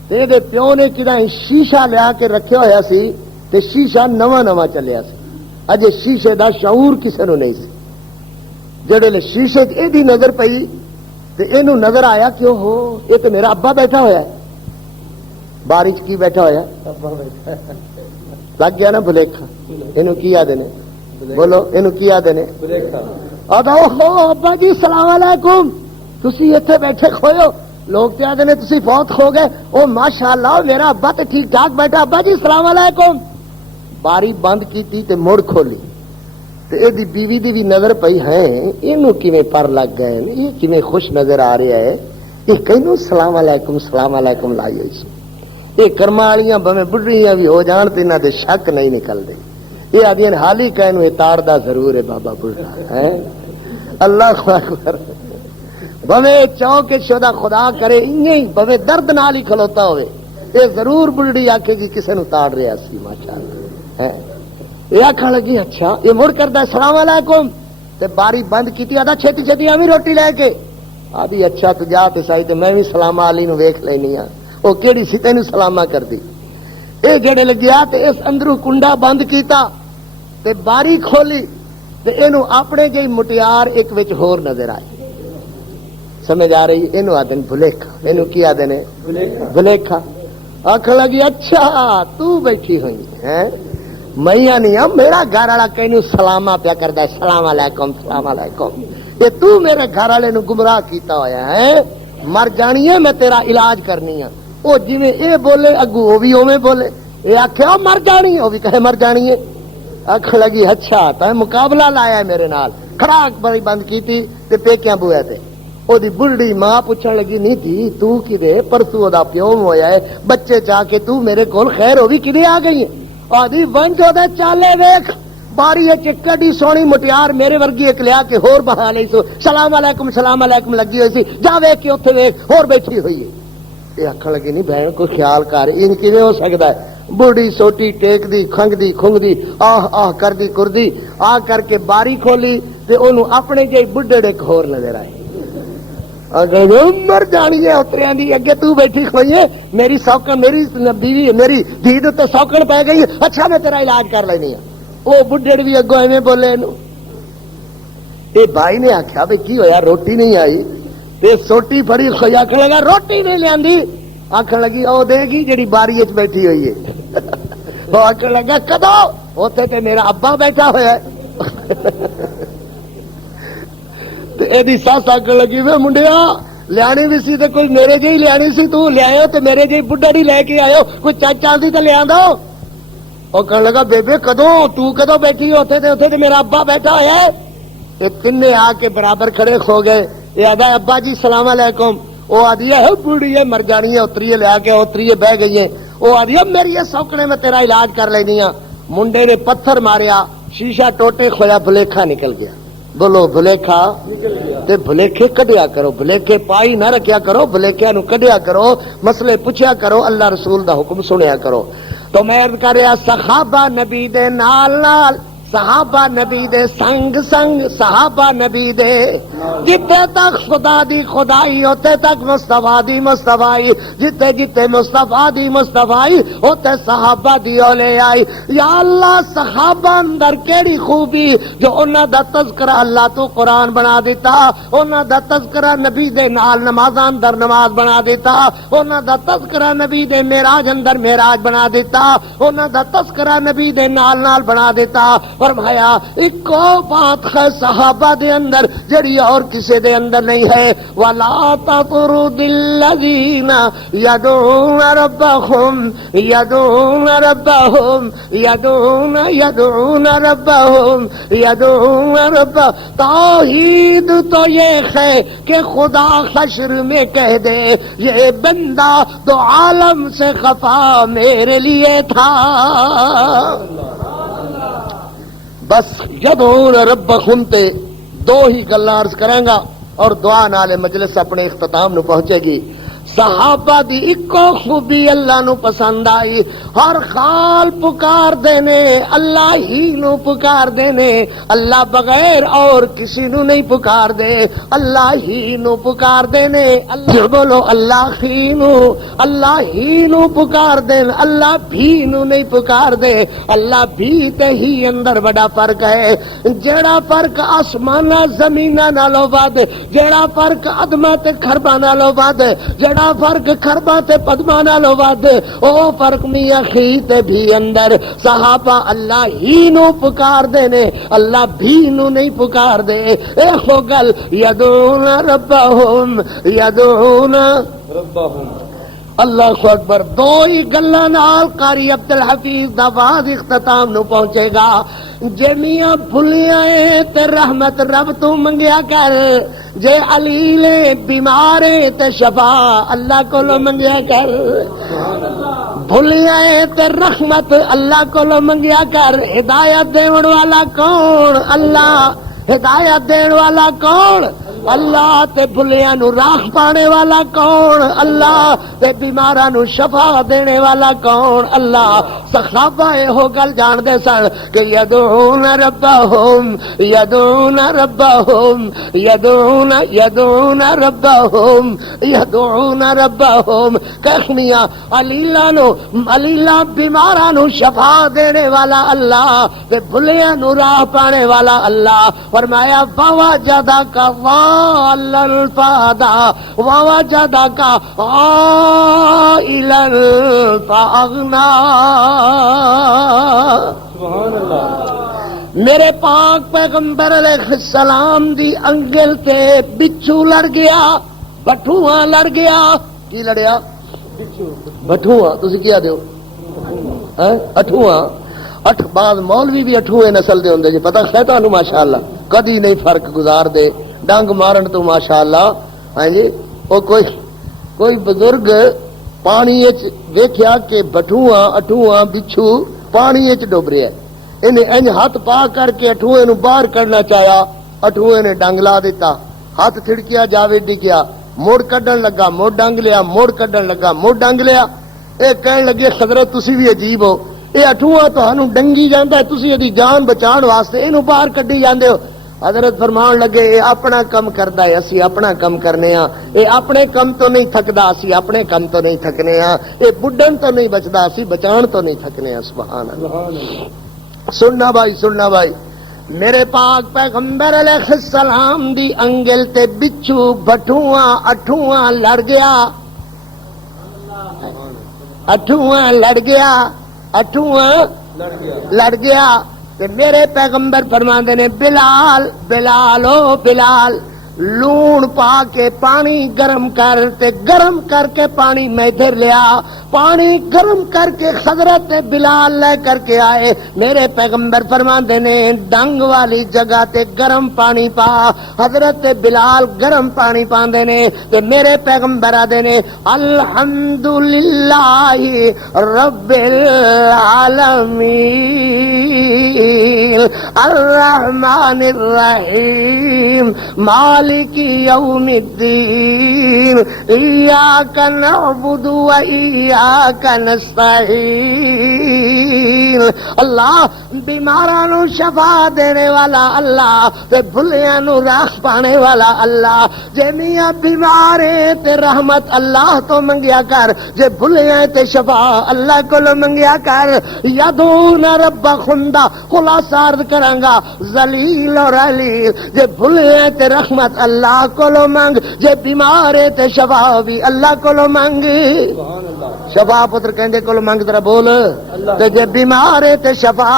تے دے پیو نے کدا شیشہ لیا کے رکھیا ہویا سی تے شیشہ نواں چلیا سی اجے شیشے دا شعور کسے نو نہیں سی. جڑے لے شیشے تے دی نظر پئی تے اینو نظر آیا کہ ہو یہ تے میرا ابا بیٹھا ہویا ہے باری چ کی بیٹھا ہویا ہے لگ گیا نا بھلیکھا. اینو کی آدے نے بولو اینو کی آدے نے آدھا ہو ابا جی السلام علیکم تسی ایتھے بیٹھے کھوئے ہو لوگ تے آدھے نے تسی فوت کھو گئے او ماشاءاللہ میرا ابا تے ٹھیک ٹھاک بیٹھا ابا جی السلام علیکم. باری بند کیتی تے مڑ کھولی تے اے دی بیوی دی بھی نظر پئی ہے اینو کیویں پر لگ گئے یہ کیویں خوش نظر آ رہا ہے یہ کینو سلام علیکم لائی ہوئی سی. یہ کرما والیاں بھویں بڈھیاں بھی ہو جان تے انہاں دے شک نہیں نکلدے. یہ آدیاں حالی کہنو اے تاڑدا ضرور ہے بابا بڈھا ہے اللہ اکبر. بھویں چوک شدا خدا کرے انہی بھویں درد نال ہی کھلوتا ہوئے یہ ضرور بلڈی آکھے جی کسے نو تاڑ رہا سی ماشاءاللہ ہے. یہ آکھن لگی اچھا یہ مڑ کردا السلام علیکم تے باری بند کیتی آدھا چھتی چھتی آویں روٹی لے کے آدھی اچھا تو جا تے سائی تے میں بھی سلام علی نو ویکھ لینی ہاں او کیڑی سی تینوں سلامہ کردی. اے جڑے لگیا تے اس اندروں کنڈا بند کیتا تے باری کھولی تے اینو اپنے جئی مٹیار ایک وچ ہور نظر آئی. سمجھ آ رہی اینو آدن بھلیکھا اینو کی آدن ہے بھلیکھا. آکھن لگی اچھا تو بیٹھی ہوئی ہے میں نہیں ہوں میرا گھر والا کینو سلامہ پیا کردا ہے السلام علیکم یہ تو میرے گھر والے نو گمراہ کیتا ہویا ہے مر جانی ہے میں تیرا علاج کرنی ہے. او جویں اے بولے اگو او بھی اوویں بولے اے آکھے او مر جانی ہے او بھی کہے مر جانی ہے. آکھن لگی اچھا تے مقابلہ لایا ہے میرے نال کھڑاک بڑی بند کیتی تے پیکیاں بوئے تے او دی بلڈی ماں پوچھن لگی نہیں تھی تو کدے پرسو دا پیو ہویا ہے بچے چاہ کے تو میرے کول خیر ہو بھی کدے آ گئی آدھی ونج او دے چالے ویکھ باری چکڑی سونی مٹیار میرے ورگی ایک لیا کے ہور بہا لئی سو سلام علیکم لگی ہوئی سی جا ویکھ کے اوتھے ویکھ ہور بیٹھی ہوئی ہے. یہ آکھن لگی نہیں بہن کوئی خیال کر ان کیویں ہو سکدا ہے بوڑھی سوٹی ٹیک دی کھنگ دی آہ کردی کردی آ کر کے باری کھولی تے اونوں اپنے جے بڈھڑے ایک ہور نظر آئے مر جانی ہے اتریا دی اگے تو بیٹھی کھوئی ہے میری سوکن میری بیوی میری دھی تے سوکن پی گئی اچھا میں تیرا علاج کر لینی ہے. وہ بڈھے بھی اگوں ایویں بولے یہ بھائی نے آخیا بھائی کی ہویا روٹی نہیں آئی تے سوٹی پڑی کھوئی آخر لگا روٹی نہیں لیا آخر لگی او دے گی جڑی باری چ بیٹھی ہوئی ہے. وہ آخر لگا کدو اتنے تے میرا ابا بیٹھا ہوا ہے. یہ سس آخر لگی وے منڈیا لیا بھی سی کوئی میرے جی لیا سی تو لیا تو میرے جی بڈھا نہیں لے کے آئے کوئی چچ آدھی تو لیا دو. وہ کہنے لگا بیبے کدو بیٹھی اتنے میرا ابا بیٹھا ہوا ہے. یہ تین آ کے برابر کھڑے کھو گئے. یہ آدھا ابا جی سلام علیکم. وہ آدھی ہے بوڑھی ہے مر جانی ہے اتری لیا کے اتری بہ گئی ہے. وہ آدھی ہے میری سوکنے میں تیرا علاج کر لینی ہاں. منڈے نے پتھر ماریا شیشہ ٹوٹے کھویا بھلیکھا نکل گیا. بولو بھلیکھا تے بھلیکھے کڈیا کرو بھلیکھے پائی نہ رکھیا کرو بھلیکھیاں نو کڈیا کرو مسئلے پوچھیا کرو اللہ رسول دا حکم سنیا کرو. تو میں عرض کر رہا صحابہ نبی دے نال نال صحابہ نبی دے سنگ سنگ صحابہ نبی دے جتے تک خدا دی خدائی ہوتے تک مصطفیٰ دی مصطفیٰ جتے جتے مصطفیٰ دی مصطفیٰ ہوتے صحابہ دی اولے آئی. یا اللہ صحابہ اندر کیڑی خوبی جو انہاں دا تذکرہ اللہ تو قرآن بنا دیتا انہاں دا تذکرہ نبی دے نال نمازاں اندر نماز بنا دیتا انہاں دا تذکرہ نبی دے معراج اندر معراج بنا دیتا انہاں دا تذکرہ نبی دے نال نال بنا دیتا. فرمایا ایک بات ہے صحابہ دے اندر جڑی اور کسی دے اندر نہیں ہے. وَلَا تَطْرُدِ الَّذِينَ يَدْعُونَ رَبَّهُمْ يَدْعُونَ رَبَّهُمْ يَدْعُونَ رَبَّهُمْ يَدْعُونَ رَبَّهُمْ. توحید تو یہ ہے کہ خدا حشر میں کہہ دے یہ بندہ تو عالم سے خفا میرے لیے تھا. بس یدعون ربہم تے دو ہی گلاں عرض کریں گا اور دعا نال مجلس اپنے اختتام نو پہنچے گی. صحابہ دی اکو خوبی اللہ نو پسند آئی. ہر خال پکار دینے اللہ ہی نو پکار دینے اللہ بغیر اور کسی نو نہیں پکار دے اللہ ہی نو پکار دینے. اللہ بولو اللہ ہی نو پکار دے اللہ بھی نو نہیں پکار دے. اللہ بھی تے ہی اندر بڑا فرق ہے. جیڑا فرق آسمان زمین نالوں ود جیڑا فرق ادما تے خربا نالوں ود جیڑا فرق خربا تے پدما نالوں ود او فرق میاں خی تے بھی اندر. صحابہ اللہ ہی نو پکار دے نے اللہ بھی نو نہیں پکار دے. اے ہو گل یدعون ربہم اللہ اکبر. دو ہی گلاں نال قاری عبدالحفیظ دا باز اختتام نو پہنچے گا. جے میاں بھلیاں تے رحمت رب تو منگیا کر جے علیل بیمار تے شفا اللہ کولو منگیا کر. بھلیاں تے رحمت اللہ کولو منگیا کر. ہدایت دین والا کون اللہ ہدایت دین والا کون اللہ تے بھلیاں نو راہ پانے والا کون اللہ تے بیماراں نو شفا دینے والا کون اللہ. صحابہ ہو گل جان دے سن کہ یدعون ربہم کہنیاں علیلہ بیماراں نو شفا دینے والا اللہ تے بھلیاں نو راہ پانے والا اللہ. فرمایا فوجدک ضالًا فہدی ووجدک عائلاً فأغنی. سبحان اللہ. میرے پاک پیغمبر علیہ السلام دی انگل تے بچھو لڑ گیا بٹھواں لڑ گیا. کی لڑیا بٹھواں تسی کیا دیو اٹھواں اٹھ بعد مولوی بھی اٹھوئے نسل دے ہوندے جی پتہ ہے تانوں ماشاءاللہ کدی نہیں فرق گزار دے ڈنگ مارن تو ماشاءاللہ. ہاں جی او کوئی بزرگ پانی وچ ویکھیا کہ بٹھواں اٹھواں بچھو پانی وچ ڈوب رہا ہے. انہیں انج ہاتھ پا کر کے اٹھوئے نو باہر کرنا چاہیا اٹھوئے نے ڈنگ لا دیتا. ہاتھ تھڑکیا جاوے ڈگیا موڑ کڈن لگا موڑ ڈنگ لیا موڑ کڈن لگا موڑ ڈنگ لیا. اے کہن لگے حضرت تسی بھی عجیب ہو اے اٹھواں تہانوں ڈنگی جاندا ہے تسی ادی جان بچان واسطے اینو باہر کڈی جاندے ہو. حضرت فرمان لگے اے اپنا کم کردا ہے اسی اپنا کم کرنے ہاں، اے اپنے کم تو نہیں تھکدا اسی اپنے کم تو نہیں تھکنے ہاں، اے بڈھن تو نہیں بچدا اسی بچان تو نہیں تھکنے ہاں۔ سبحان اللہ۔ سننا بھائی میرے پاک پیغمبر علیہ السلام دی انگل تے بچھو بٹھواں اٹھواں لڑ گیا، اٹھواں لڑ گیا، اٹھواں لڑ گیا تے میرے پیغمبر فرماندے نے بلال بلال او بلال لون پا کے پانی گرم کر تے گرم کر کے پانی میں ادھر لیا، پانی گرم کر کے حضرت بلال لے کر کے آئے، میرے پیغمبر فرماندے نے ڈنگ والی جگہ تے گرم پانی پا، حضرت بلال گرم پانی پاندے نے تے میرے پیغمبر آدے نے الحمدللہ رب العالمین الرحمن الرحیم مالک یوم الدین ایاک نعبد و ایاک نستعین۔ اللہ بیماراں نو شفا دینے والا اللہ تے بھلیاں نو راہ پانے والا اللہ، جے میاں بیمار ہے تے رحمت اللہ تو منگیا کر، جے بھلیاں تے شفا اللہ کولو منگیا کر۔ یدعون رب خندا خلاصہ عرض کراں گا ذلیل اور علیل، جے بھلیاں تے رحمت اللہ کولو منگ، جے بیمار ہے تے شفا بھی اللہ کولو منگ۔ شفا پتر کہندے کولو منگ ذرا بول، تے جے بیمار ہے تے شفا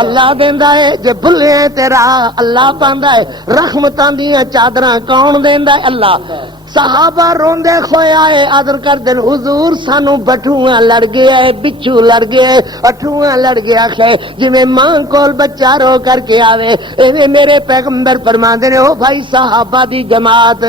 اللہ دیندا ہے، جے بھلے تیرا اللہ پاندا ہے، رحمتاں دیاں چادراں کون دیندا ہے؟ اللہ۔ صحابہ روندے کھوئے آئے عذر کر دن حضور سانو بٹھواں لڑ گیا ہے، بچھو لڑ گیا ہے، اٹھواں لڑ گیا ہے، جویں ماں کول بچہ رو کر کے آوے ایویں میرے پیغمبر فرماندے نے او بھائی صحابہ دی جماعت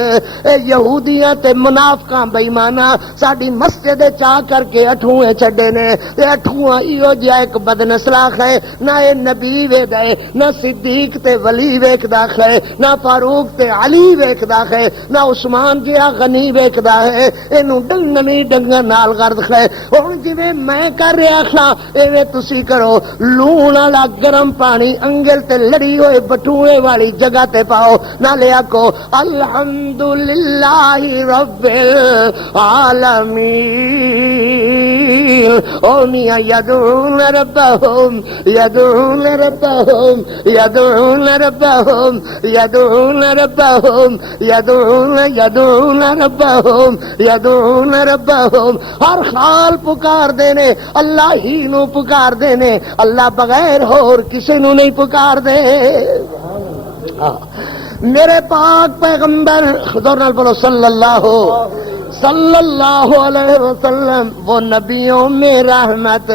اے یہودیاں تے منافقاں بے ایماناں ساڈی مسجد چا کر کے اٹھواں چھڈے نے، تے اٹھواں ایو جیا ایک بد نسلاخ ہے، نہ اے نبی ویکھدا ہے، نہ صدیق تے ولی ویکھدا ہے، نہ فاروق تے علی ویکھدا ہے، نہ عثمان غنی ویکھدا ہے، اینوں ڈنگنی ڈنگن نال غرض ہے۔ ہن جویں میں کر رہا ہاں ایویں تسی کرو، لون والا گرم پانی انگل تے لڑی ہوئے بٹوئے والی جگہ تے پاؤ، نالے آکھو الحمدللہ رب العالمین۔ او میاں یدعون ربہم یدعون ربہم یدعون ربہم یدعون ربہم یدعون ربہم یدعون ربہم، ہر حال پکار دینے اللہ ہی نو پکار دینے، اللہ بغیر اور کسی نو نہیں پکار دے۔ میرے پاک پیغمبر حضور نال بولو صلی اللہ علیہ وسلم، وہ نبیوں میں رحمت،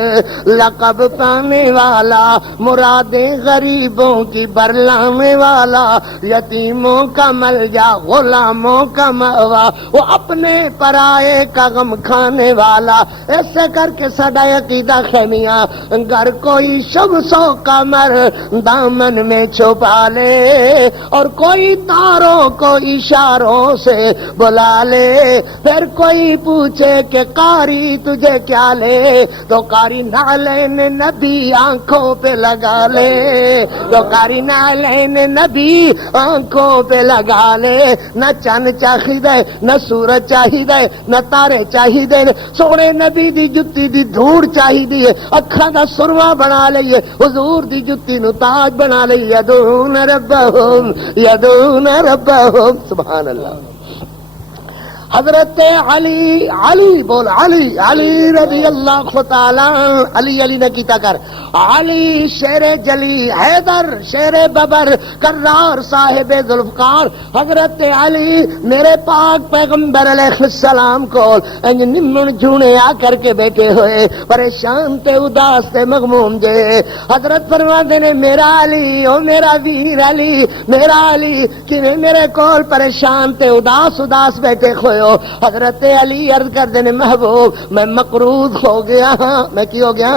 لقب پانے والا، مرادیں غریبوں کی برلانے والا، یتیموں کا ملجا غلاموں کا مأوا، وہ اپنے پرائے کا غم کھانے والا۔ ایسے کر کے سڈا عقیدہ خیمیاں، گر کوئی شمس و قمر دامن میں چھپا لے اور کوئی تاروں کو اشاروں سے بلا لے، پھر کوئی پوچھے کہ قاری تجھے کیا لے تو قاری نالین نبی آنکھوں پہ لگا لے، تو قاری نالین نبی آنکھوں پہ لگا لے۔ نہ چند چاہیدے نہ سورج چاہیدے نہ تارے چاہیدے، سونے نبی دی جتی دی دھوڑ چاہیدی ہے، اکھاں دا سرما بنا لئیے، حضور دی جتی نو تاج بنا لئیے۔ یدعون ربہم یدعون ربہم، سبحان اللہ۔ حضرت علی بول علی رضی اللہ تعالی، علی نے کیتا کر، علی شیر جلی، حیدر شیر ببر، کرار صاحب ذوالفقار، حضرت علی میرے پاک پیغمبر علیہ السلام کو نمن جھونے آ کر کے بیٹھے ہوئے، پریشان تے اداس تے مغموم جے۔ حضرت فرماندے نے میرا علی، او میرا ویر علی، میرا علی کہ میرے کول پریشان تے اداس بیٹھے ہوئے ہو. حضرت علی عرض کردے نے محبوب میں مقروض ہو گیا ہاں. میں کی ہو گیا؟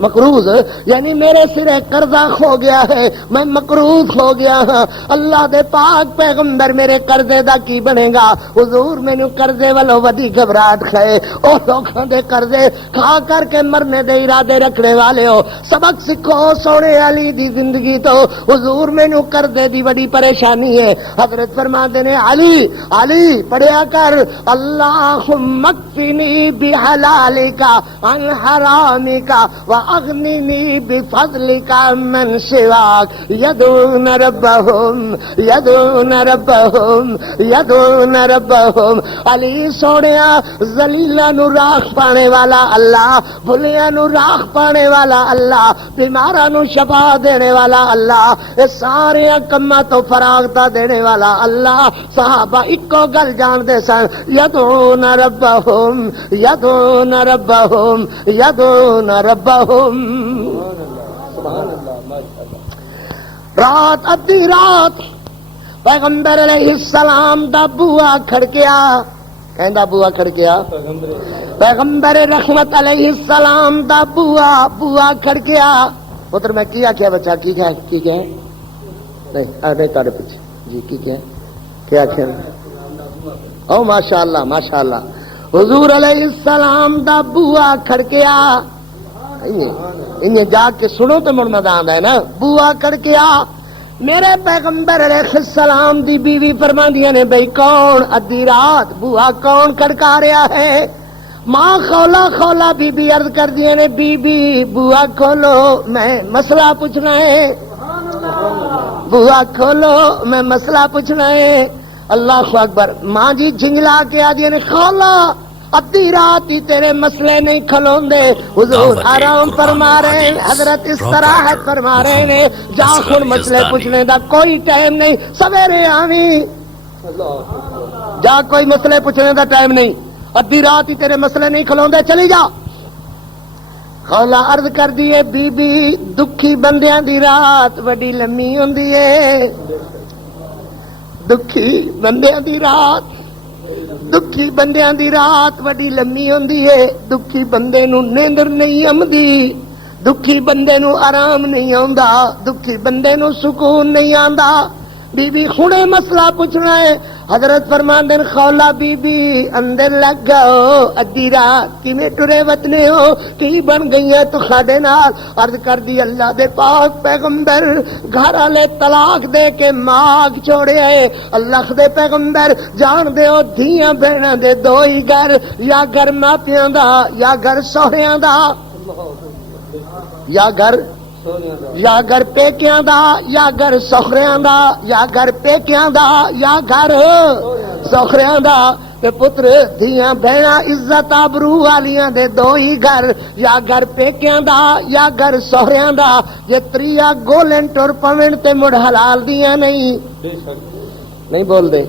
مقروض یعنی میرے سرے قرضہ ہو گیا ہے, میں مقروض ہو گیا ہاں. اللہ دے پاک پیغمبر میرے قرضے دا کی بنے گا؟ حضور مینوں قرضے والوں وڈی گھبراہٹ کھائے. او لوکاں دے قرضے کھا کر کے مرنے دے ارادے رکھنے والے ہو, سبق سیکھو سونے علی دی زندگی تو. حضور مینوں قرضے دی بڑی پریشانی ہے. حضرت فرماتے نے علی پڑھیا کر اللہم اکفنی بحلالک عن حرامک واغننی بفضلک من سواک. یدعون ربہم. علی سونیا ذلیلاں نو راکھ پانے والا اللہ, بھلیاں نو راکھ پانے والا اللہ, بیماراں نو شفا دینے والا اللہ, اے سارے کماں تو فراغتا دینے والا اللہ. صحابہ اکو گل جان دے سن, یدعون ربہم. رات ادھی رات پیغمبر علیہ السلام دا بوا کھڑکیا. کہندا بوا کھڑکیا پیغمبر رحمت علیہ السلام دا بوا کھڑکیا. پتر میں کی آخیا بچہ کی کہے نہیں تارے پیچھے جی کی کیا آخیا؟ او ماشاء اللہ حضور علیہ السلام دا بوا کھڑکیا. انہیں جا کے سنو تو مڑ میدان ہے نا. بوا کھڑکیا میرے پیغمبر علیہ السلام دی بیوی فرماندیاں نے بھئی کون ادھی رات بوا کون کھڑکا رہا ہے؟ ماں خولا بی بی عرض کر دیا نے بی بی بوا کھولو میں مسئلہ پوچھنا ہے. بوا کھولو میں مسئلہ پوچھنا ہے. اللہ اکبر. ماں جی جھنجلا کے آ دیا نے خولا ادھی رات ہی تیرے مسئلے نہیں کھلوندے. حضور آرام فرما رہے ہیں, حضرت استراحت فرما رہے ہیں. جا خود مسئلے پوچھنے دا کوئی ٹائم نہیں, سویرے آوی جا, کوئی مسئلے پوچھنے دا ٹائم نہیں, ادھی رات ہی تیرے مسئلے نہیں کھلوندے, چلی جا. خولا عرض کر دیے بی بی دکھی بندیاں دی رات وڈی لمبی ہوندی ہے. دکھی بندیاں دی رات وڈی لمبی ہوندی ہے. دکھی بندے نو نیندر نہیں آمدی, دکھی بندے نو آرام نہیں آندا, دکھی بندے نو سکون نہیں آندا. بی بی خونے مسئلہ پوچھنا ہے. حضرت فرماندے نے خولا بی بی اندر لگ گئو ادھی رات کیویں ٹرے وطنے ہو, کی بن گئی ہے تو خاڈے نال؟ عرض کر دی اللہ دے پاک پیغمبر گھر والے طلاق دے کے ماگ چھوڑے ہے. اللہ دے پیغمبر جان دے او دھیاں بہناں دے دو ہی گھر, یا گھر ماپیاں دا یا گھر سہریاں دا, یا گھر پیکیاں دا یا گھر سخریاں دا, یا گھر پیکیاں دا یا گھر سخریاں دا. تے پتر دھیاں بہنا عزت آبرو والیاں دے دو ہی گھر, یا گھر پیکیاں دا یا گھر سہریاں دا. یہ تریا گولن ٹر پون تے مڑ حلال دیاں نہیں بول دے.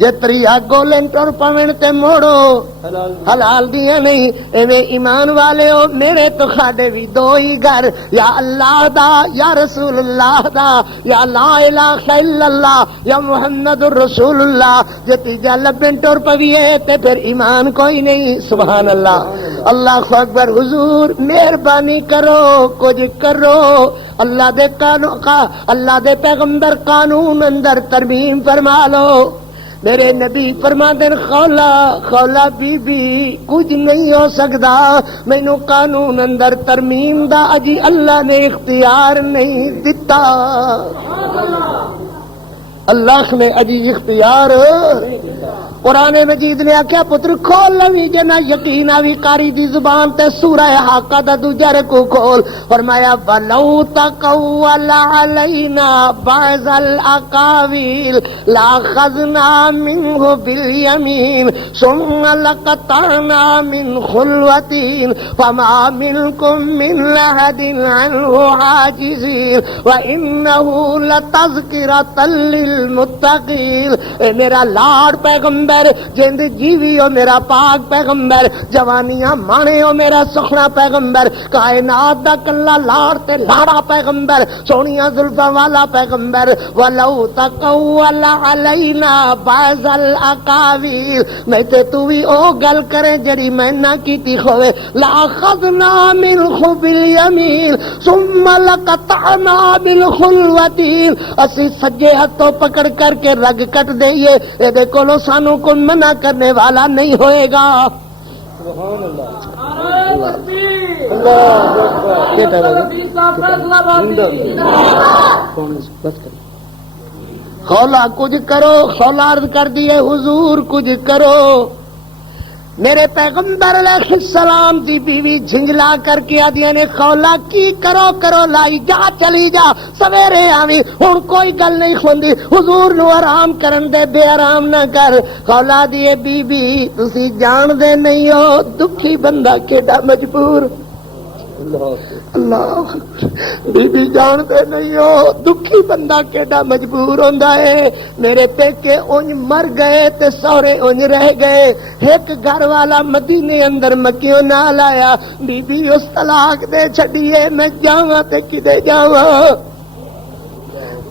جے تریا گولن ٹر پون تے موڑو حلال دیاں نہیں. ایویں ایمان والے ہو میرے تو خاڈے بھی دو ہی گھر, یا اللہ دا یا رسول اللہ دا, یا لا الہ الا اللہ یا محمد الرسول اللہ. جے تیجا لبن ٹر پویے تے پھر ایمان کوئی نہیں. سبحان اللہ. اللہ اکبر. حضور مہربانی کرو کچھ کرو, اللہ دے قانون کا اللہ دے پیغمبر قانون اندر ترمیم فرما لو. میرے نبی فرماتے ہیں خولا بی بی کچھ نہیں ہو سکتا, مینوں قانون اندر ترمیم دا اجی اللہ نے اختیار نہیں دتا. اللہ نے اجی اختیار. قرآن مجید نے آخیا پتر کھول لوی جے نہ یقین آوی قاری دی زبان تے سورہ حاقہ دا دوجا رکو کھول. فرمایا ولو تقول علینا بعض الاقاویل لاخذنا منه بالیمین ثم لقطعنا من خلوتین فما منکم من احد عنه حاجزین وانه لتذکرۃ للمتقین. میرا لاڈ پیغمبر پیغمبر، جند جیوی ہو میرا پاک پیغمبر، جوانیاں مانے ہو میرا سخنا پیغمبر، کائنات دا کلا لاڑ تے لاڑا پیغمبر، سونیاں زلفاں والا پیغمبر، ولو تقول علینا بعض الاقاویل، میں تے تو بھی او گل کرے جڑی میں نہ کیتی ہوئے، لاخذنا منه بالیمین ثم لقطعنا بالخلوتین، اسی سجے ہاتھوں پکڑ کر کے رگ کٹ دئیے، اے دے کولوں سانو کوئی منع کرنے والا نہیں ہوئے گا۔ سبحان اللہ۔ خولا کچھ کرو، خولا عرض کر دیے حضور کچھ کرو۔ میرے پیغمبر علیہ السلام دی بیوی جھنجلا کر کے آدیا نے خولا کی کرو کرو لائی جا چلی جا سویرے آوی، ہن کوئی گل نہیں ہوندی، حضور نو آرام کرن دے، بے آرام نہ کر۔ خولا دیے بی بی تسی جان دے نہیں ہو دکھی بندہ کیڈا مجبور، اللہ بی بی جان دے نہیں ہو دکھی بندہ کیڈا مجبور ہوندا ہے۔ میرے پیکے اونج مر گئے تے سورے اونج رہ گئے، ایک گھر والا مدینے اندر مکیوں نال آیا، بی بی اس طلاق دے چھڈیے میں جاواں تے کدے جاواں۔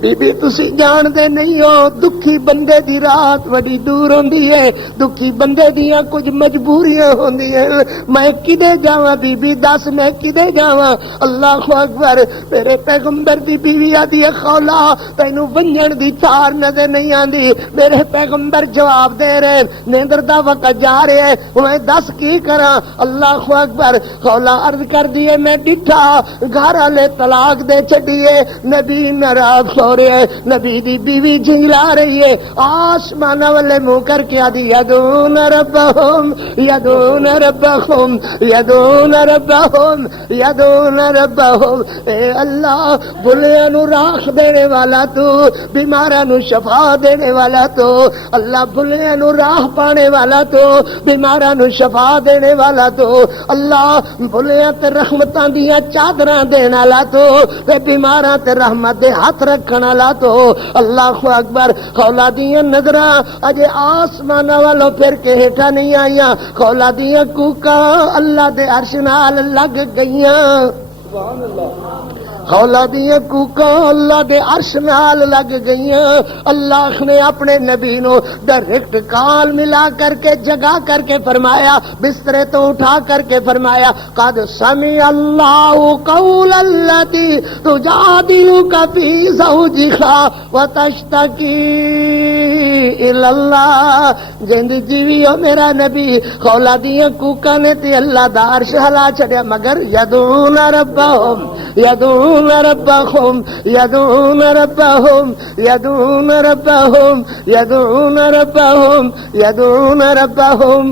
بی بی تسی جان دے نہیں ہو دکھی بندے دی رات بڑی دور ہوندی ہے، دکھی بندے دیاں کچھ مجبوریاں ہوندیاں، میں کدے جاواں بی بی دس میں کدے جاواں۔ اللہ اکبر۔ میرے پیغمبر دی بیوی آدی خولا تینوں ونجن دی تھار نظر نہیں آندی، میرے پیغمبر جواب دے رہے نیندر دا وقت جا رہے ہیں، میں دس کی کراں۔ اللہ اکبر۔ خولا عرض کر دیے میں ڈٹھا گھر والے طلاق دے چھڈیے، نبی ناراض ہو رہے ہیں، نبی دی بیوی جھنجلا رہی ہے، آسمان والے منہ کر کے آدھی یدون ربہم یدون ربہم یدون ربہم یدون ربہم۔ اے اللہ بھلیاں نو راکھ دینے والا تو، بیماراں نو شفا دینے والا تو، اللہ بھلیاں نو راہ پانے والا تو، بیماراں نو شفا دینے والا تو، اللہ بھلیاں تے رحمتاں دیاں چادراں دین والا تو، تے بیماراں تے رحمت دے ہاتھ رکھن والا تو۔ اللہ اکبر۔ خولا دیاں نظراں اجے آسمان والوں پھر کے ہیٹھا نہیں آئیاں، خولا دیاں کوکاں اللہ دے عرش نال لگ گئیاں، خولا دیاں کوکاں اللہ دے عرش نال لگ گئیاں۔ اللہ نے اپنے نبی نو ڈائریکٹ کال ملا کر کے جگا کر کے فرمایا، بسترے تو اٹھا کر کے فرمایا قد سمع اللہ قول التی تجادلک فی زوجہا وتشتکی الی اللہ۔ جند جیوی ہو میرا نبی، خولا دیاں کوکاں نے تے اللہ دا عرش ہلا چھڑیا، مگر یدعون ربہم یدعون ربہم یدعون ربہم یدعون ربہم یدعون ربہم یدعون ربہم۔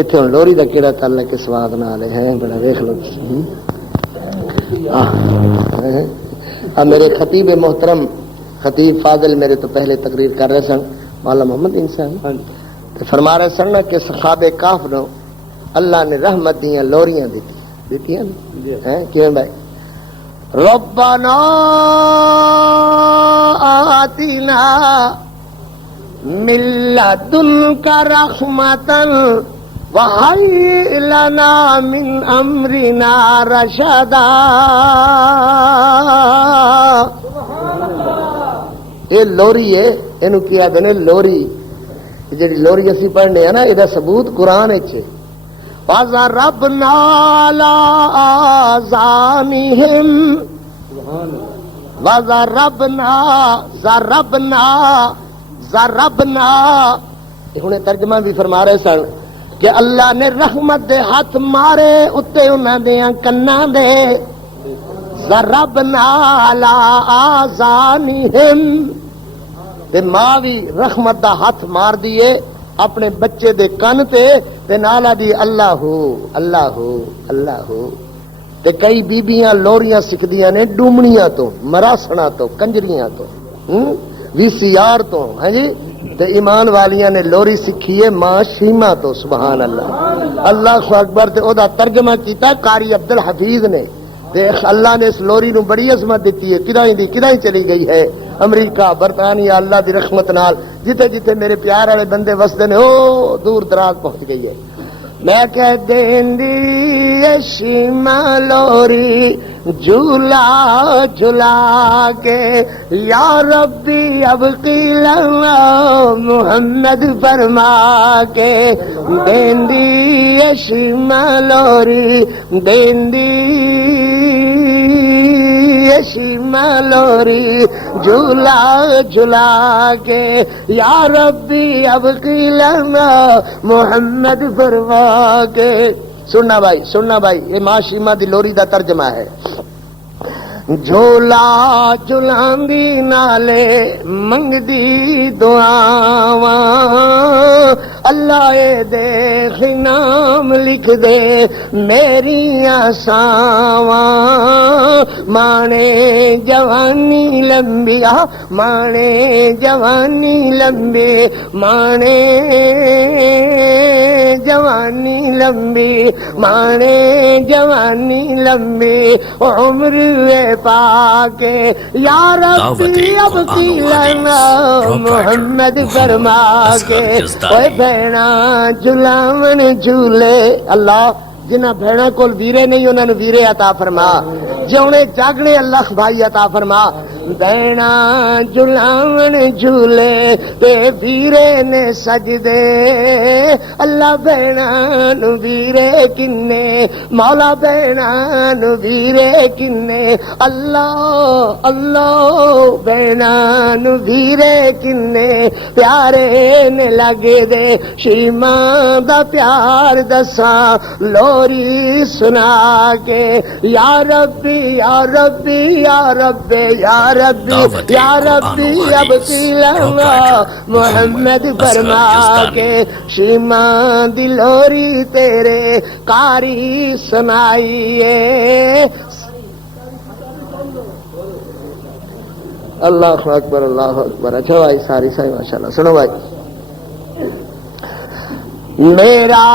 اتنے لوری دا کیڑا تعلق سواد نال ہے، بڑا ویکھ لو۔ میرے خطیب محترم خطیب فاضل میرے تو پہلے تقریر کر رہے سن، مولانا محمد انسان فرما رہے سن کہ صحابہ کہف نو اللہ نے رحمت دیاں لوریاں دیتی ہیں کیوں بھائی؟ ربنا آتنا من لدنک رحمتا وہیئ لنا من امرنا رشدا۔ یہ لوری ہے، اینو کیا دنے لوری، جی لوری اسی پڑھنے ہیں نا، یہ ثبوت قرآن ہے۔ وَضَرَبْنَا عَلَىٰ آذَانِهِمْ وَضَرَبْنَا ضربنا۔ ہن ترجمہ بھی فرما رہے سن کہ اللہ نے رحمت دے ہاتھ مارے اتے انہاں دیاں کناں دے، ضربنا علی آذانہم، تے ماں بھی رحمت دا ہاتھ مار دیے اپنے بچے دے کن تے نالا دی اللہ ہو اللہ ہو اللہ ہو۔ تے کئی بیبیاں لوریاں سکھدیاں نے ڈومنیاں تو، مراسنا تو، کنجریاں تو، وی سی آر تو، ہاں جی۔ تے ایمان والیاں نے لوری سکھی ہے ماں شیما تو، سبحان اللہ اللہ اکبر۔ تے او دا ترجمہ کیتا قاری عبد الحفیظ نے، تے اللہ نے اس لوری نو بڑی عظمت دیتی ہے، کدائیں دی کدائیں چلی گئی ہے۔ امریکہ برطانیہ اللہ دی رحمت نال جتھے جتھے میرے پیار والے بندے وسدے نے او دور دراز پہنچ گئی ہے. میں کہہ دیندی شیما لوری جھولا جھلا کے یا ربی اب قیلنا محمد فرما کے دیندی شیما لوری دیندی شیما لوری جھولا جھلا کے یا ربی اب قیلنا محمد فرما کے. سننا بھائی یہ ماں شیما دی لوری دا ترجمہ ہے. جھولا جھلاندی نالے منگدی دعاواں اللہ اے دیکھ نام لکھ دے میری آساواں مانے جوانی لمبی مانے جوانی لمبی مانے جوانی لمبی مانے جوانی لمبی عمر پاکے یا ربی اب قیلنا محمد فرما کے. اوے بہنا جھلاون جھولے اللہ جنہ بہنا کول ویرے نہیں انہاں نوں ویرے عطا فرما جونے جاگنے اللہ بھائی عطا فرما. بہنا جھلاون جھولے تے ویرے نے سجدے اللہ بہنا نوں ویرے کنے مولا بہنا نوں ویرے کنے اللہ اللہ بہنا نوں ویرے کنے پیارے نے لگے دے شیما دا پیار دساں لوری سنا کے یا ربی یا ربی یا ربی یا ربی یا ربی اب قیلنا محمد فرما کے شیما دی لوری تیرے کاری سنائیے. اللہ اکبر اللہ اکبر. اچھا بھائی ساری صحیح ماشاءاللہ. سنو بھائی میرا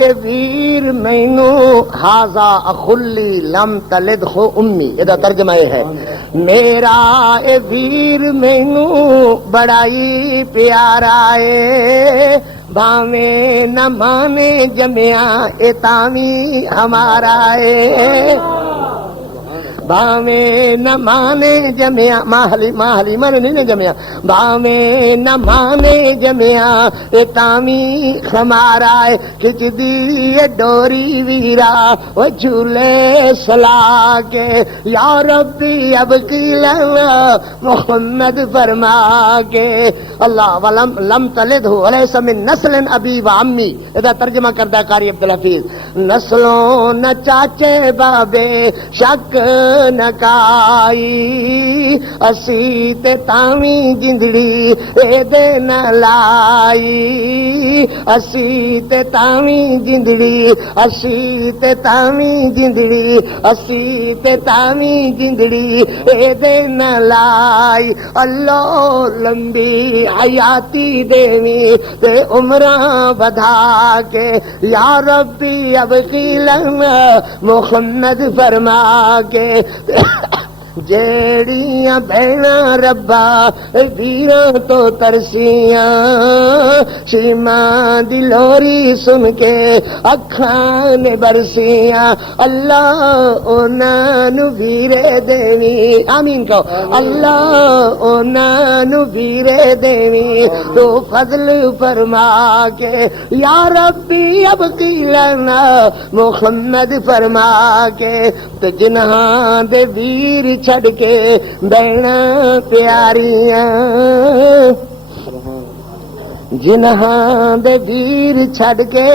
اے ویر مینو ہاذا اخلی لم تلد خو امی. یہ ترجمہ یہ ہے میرا اے ویر مینو بڑائی پیارا اے بھاویں نہ مانے جمیا اے تامی ہمارا اے بھاویں نہ مانے جمیا ماہلی مانے نہیں جمیا بھاویں نہ مانے جمیا اے تامی ہمارا ہے. کھچ دی ڈوری ویرا وہ جھولے سلا کے یا ربی اب قیلنا محمد فرما کے. اللہ ولم لم تلد ولیس من نسل ابی و امی. ادا ترجمہ کردہ قاری عبدالحفیظ. نسلوں نہ چاچے بابے شک نکائی اسی تے تامی جندڑی اے دے نہ لائی اسی تے تامی جندڑی اسی تے تامی جندڑی اسی تے تامی جندڑی اے دے نہ لائی. اللہ لمبی حیاتی دیوی تے عمراں بدھا کے یا ربی اب قیلنا محمد فرما کے. جیڑیاں بہنا ربا ویراں تو ترسیاں شیما دی لوری سن کے اکھاں نے برسیاں اللہ انہاں نوں ویرے دیویں. آمین کہو. اللہ انہاں نوں ویرے دیویں تو فضل فرما کے یا ربی اب قیلنا محمد فرما کے. تو جنہاں دے ویر چھڑ کے بہنا پیاریاں جنہاں دے ویر چھڑ کے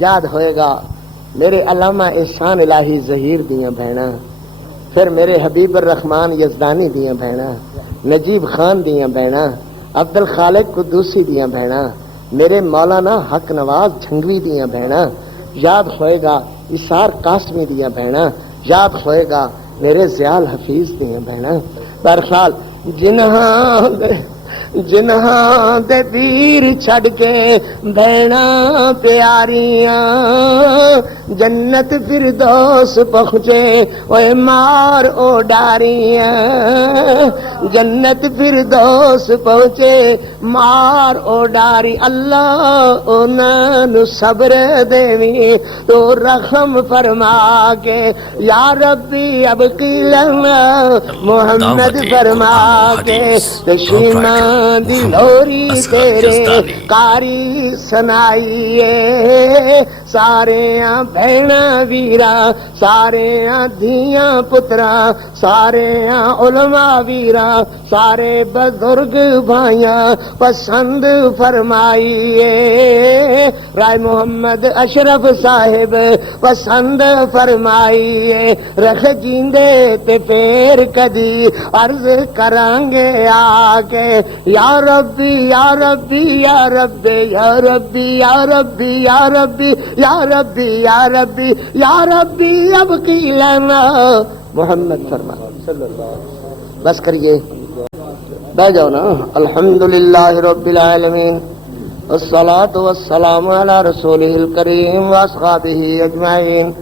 یاد ہوئے گا میرے علامہ احسان الہی ظہیر دیاں بہنا پھر میرے حبیب الرحمان یزدانی دیاں بہنا نجیب خان دیاں بہنا عبد الخالق قدوسی دیاں بہنا میرے مولانا حق نواز جھنگوی دیاں بہنا یاد ہوئے گا اسار قاسمی دیاں بہنا یاد ہوئے گا میرے زیال حفیظ دیاں بہنا. برخال جنہاں جنہاں دے پیر چھڑ کے بہنا پیاریاں جنت فردوس پہنچے اوے مار او ڈاریاں جنت فردوس پہنچے مار او ڈاری اللہ انہاں نو صبر دیویں تو رحم فرما کے یا ربی اب قیلنا محمد فرما کے شیمان دی لوری تیرے کاری سنائیے سارے بہنا ویرا سارے دھیاں پترا سارے علماء ویرا سارے بزرگ بھائیاں پسند فرمائیے رائے محمد اشرف صاحب پسند فرمائیے رکھ جیندے تے پھر کدی عرض کرانگے آکے یا ربی یا ربی یا ربی یا ربی یا ربی یا ربی یا ربی یا ربی یا ربی اب کی لنا محمد فرما بس کریے بہ جاؤ نا الحمدللہ رب العالمین والصلاة والسلام على رسوله الكريم واصحابه اجمعين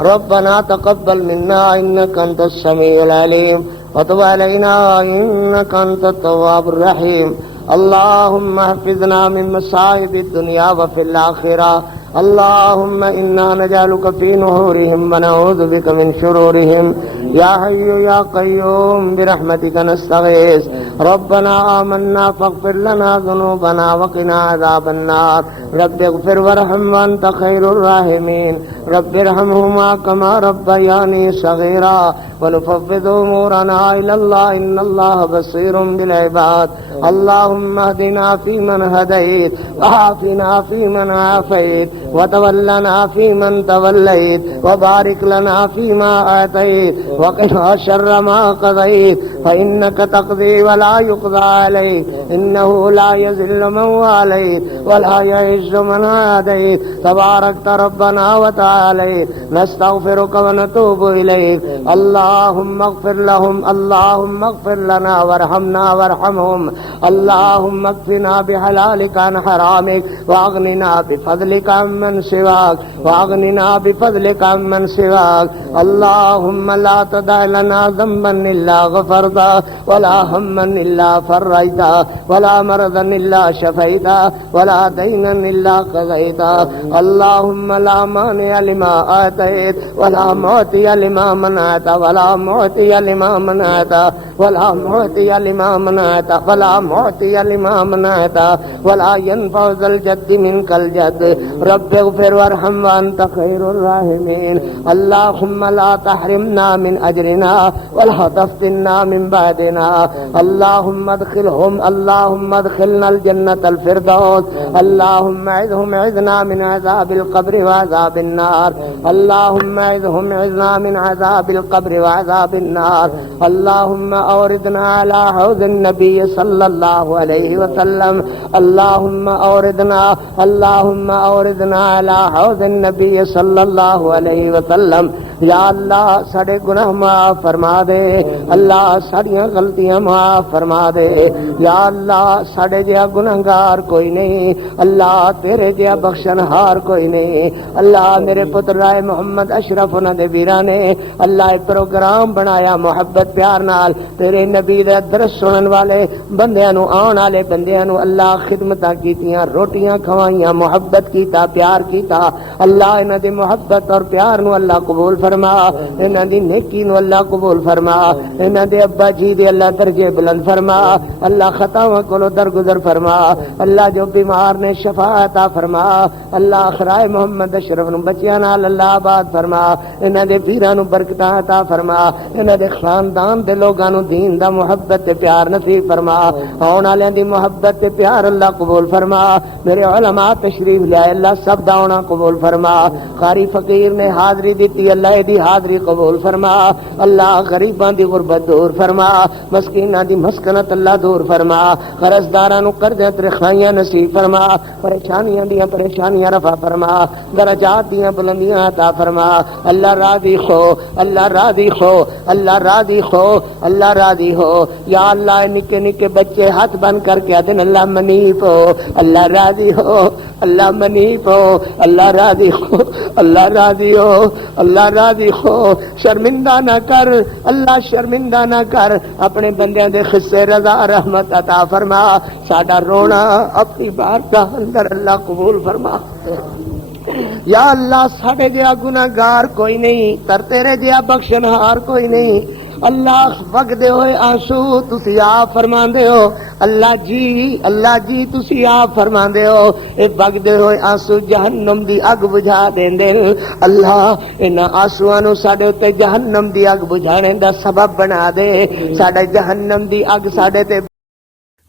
ربنا تقبل منا انك انت السميع العليم وتب علينا انك انت التواب الرحيم اللهم احفظنا من مصائب الدنيا وفي الآخرة اللهم إنا نجعلك في نحورهم ونعوذ بك من شرورهم يا حي يا قيوم برحمتك نستغيث ربنا آمنا فاغفر لنا ذنوبنا وقنا عذاب النار رب اغفر وارحم وأنت خير الراحمين رب ارحمهما كما ربياني صغيرا ونفوض أمورنا إلى الله إن الله بصير بالعباد اللهم اهدنا فيمن هديت وعافنا فيمن عافيت وتولنا فيمن توليت وبارك لنا فيما آتيت وقنا شر ما قضيت فإنك تقضي ولا يقضى عليك إنه لا يذل من واليت ولا يعز من عاديت تباركت ربنا وتعاليت نستغفرك ونتوب إليك اللهم اغفر لهم اللهم اغفر لنا وارحمنا وارحمهم اللهم اكفنا بحلالك عن حرامك واغننا بفضلك عمن سواك واغننا بفضلك عمن سواك اللهم لا تدع لنا ذنبا إلا غفرته ولا هما إلا فرجته ولا مرضا إلا شفيته ولا دينا إلا قضيته اللهم لا مانع لما آتيت ولا معطي لما منعت ولا معطي لما منعت ولا معطي لما منعت ولا معطي لما منعت ولا ينفع ذا الجد منك الجد رب اغفر وارحم وأنت خير الراحمين اللهم لا تحرمنا من أجرنا ولا تفتنا من بعدنا اللهم ادخلنا الجنة الفردوس اللهم اعذهم عذنا من عذاب القبر وعذاب النار اللهم اعذهم عذنا من عذاب القبر وعذاب النار اللهم اوردنا على حوض النبي صلى الله عليه وسلم اللهم اوردنا على حوض النبي صلى الله عليه وسلم یا اللہ ساڑے گناہ معاف فرما دے اللہ ساڑیاں غلطیاں معاف فرما دے یا اللہ ساڑے جہا گناہگار کوئی نہیں اللہ تیرے جہا بخشنہار کوئی نہیں اللہ میرے پتر رائے محمد اشرف انہاں دے ویراں نے اللہ ایک پروگرام بنایا محبت پیار نال تیرے نبی دے درس سنن والے بندیاں نو آن والے بندیاں نو اللہ خدمتاں کیتیاں روٹیاں کھوائیاں محبت کیتا پیار کیتا اللہ انہاں دی محبت اور پیار نو اللہ قبول فرما انہاں دی نیکی نو اللہ قبول فرما انہاں دے ابا جی دے اللہ درجے بلند فرما اللہ خطاواں کولو درگزر فرما اللہ جو بیمار نے شفا عطا فرما اللہ خرائے محمد اشرف نو بچیاں نال اللہ آباد فرما انہاں دے پیراں نو برکتاں عطا فرما انہاں دے خاندان دے لوگاں نو دین دا محبت تے پیار نصیب فرما آن والیاں دی محبت تے پیار اللہ قبول فرما میرے علماء تشریف لے اللہ سب دا آنا قبول فرما قاری فقیر نے حاضری دیتی اللہ دی حاضری قبول فرما اللہ غریباں دی غربت دور فرما مسکیناں دی مسکنت اللہ دور فرما قرضداراں نو قرض رخائیاں نصیب فرما پریشانیاں دیاں پریشانیاں رفع فرما درجات دیاں بلندیاں عطا فرما اللہ راضی خو اللہ راضی خو اللہ راضی خو اللہ اللہ راضی ہو. یا اللہ نکے نکے بچے ہاتھ بن کر کے آدھن اللہ منیب ہو, اللہ راضی ہو, اللہ منیب ہو, اللہ راضی ہو, اللہ راضی ہو, اللہ راضی ہو. شرمندہ نہ کر اللہ, شرمندہ نہ کر, اپنے بندیاں دے خصے رضا رحمت عطا فرما. ساڈا رونا اپنی بارگاہ اندر اللہ قبول فرما. یا اللہ ساڈے جیا گناہگار کوئی نہیں, تر تیرے جیا بخشنہار کوئی نہیں. اللہ وگدے ہوئے آنسو تسی آپ فرماندے ہو. اللہ جی تسی آپ فرماندے ہو. اے وگدے ہوئے آنسو جہنم دی اگ بجھا دیندے. اللہ انہاں آنسواں نو ساڈے اُتے جہنم دی اگ بجھانے دا سبب بنا دے. ساڈے جہنم دی اگ ساڈے تے.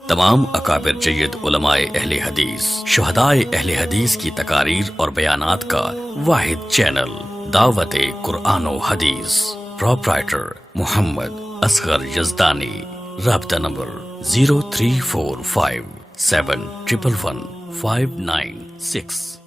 تمام اکابر جید علماء اہل حدیث, شہدائے اہل حدیث کی تقاریر اور بیانات کا واحد چینل دعوت قرآن و حدیث. پروپرائٹر محمد اصغر یزدانی. رابطہ نمبر 03457111596.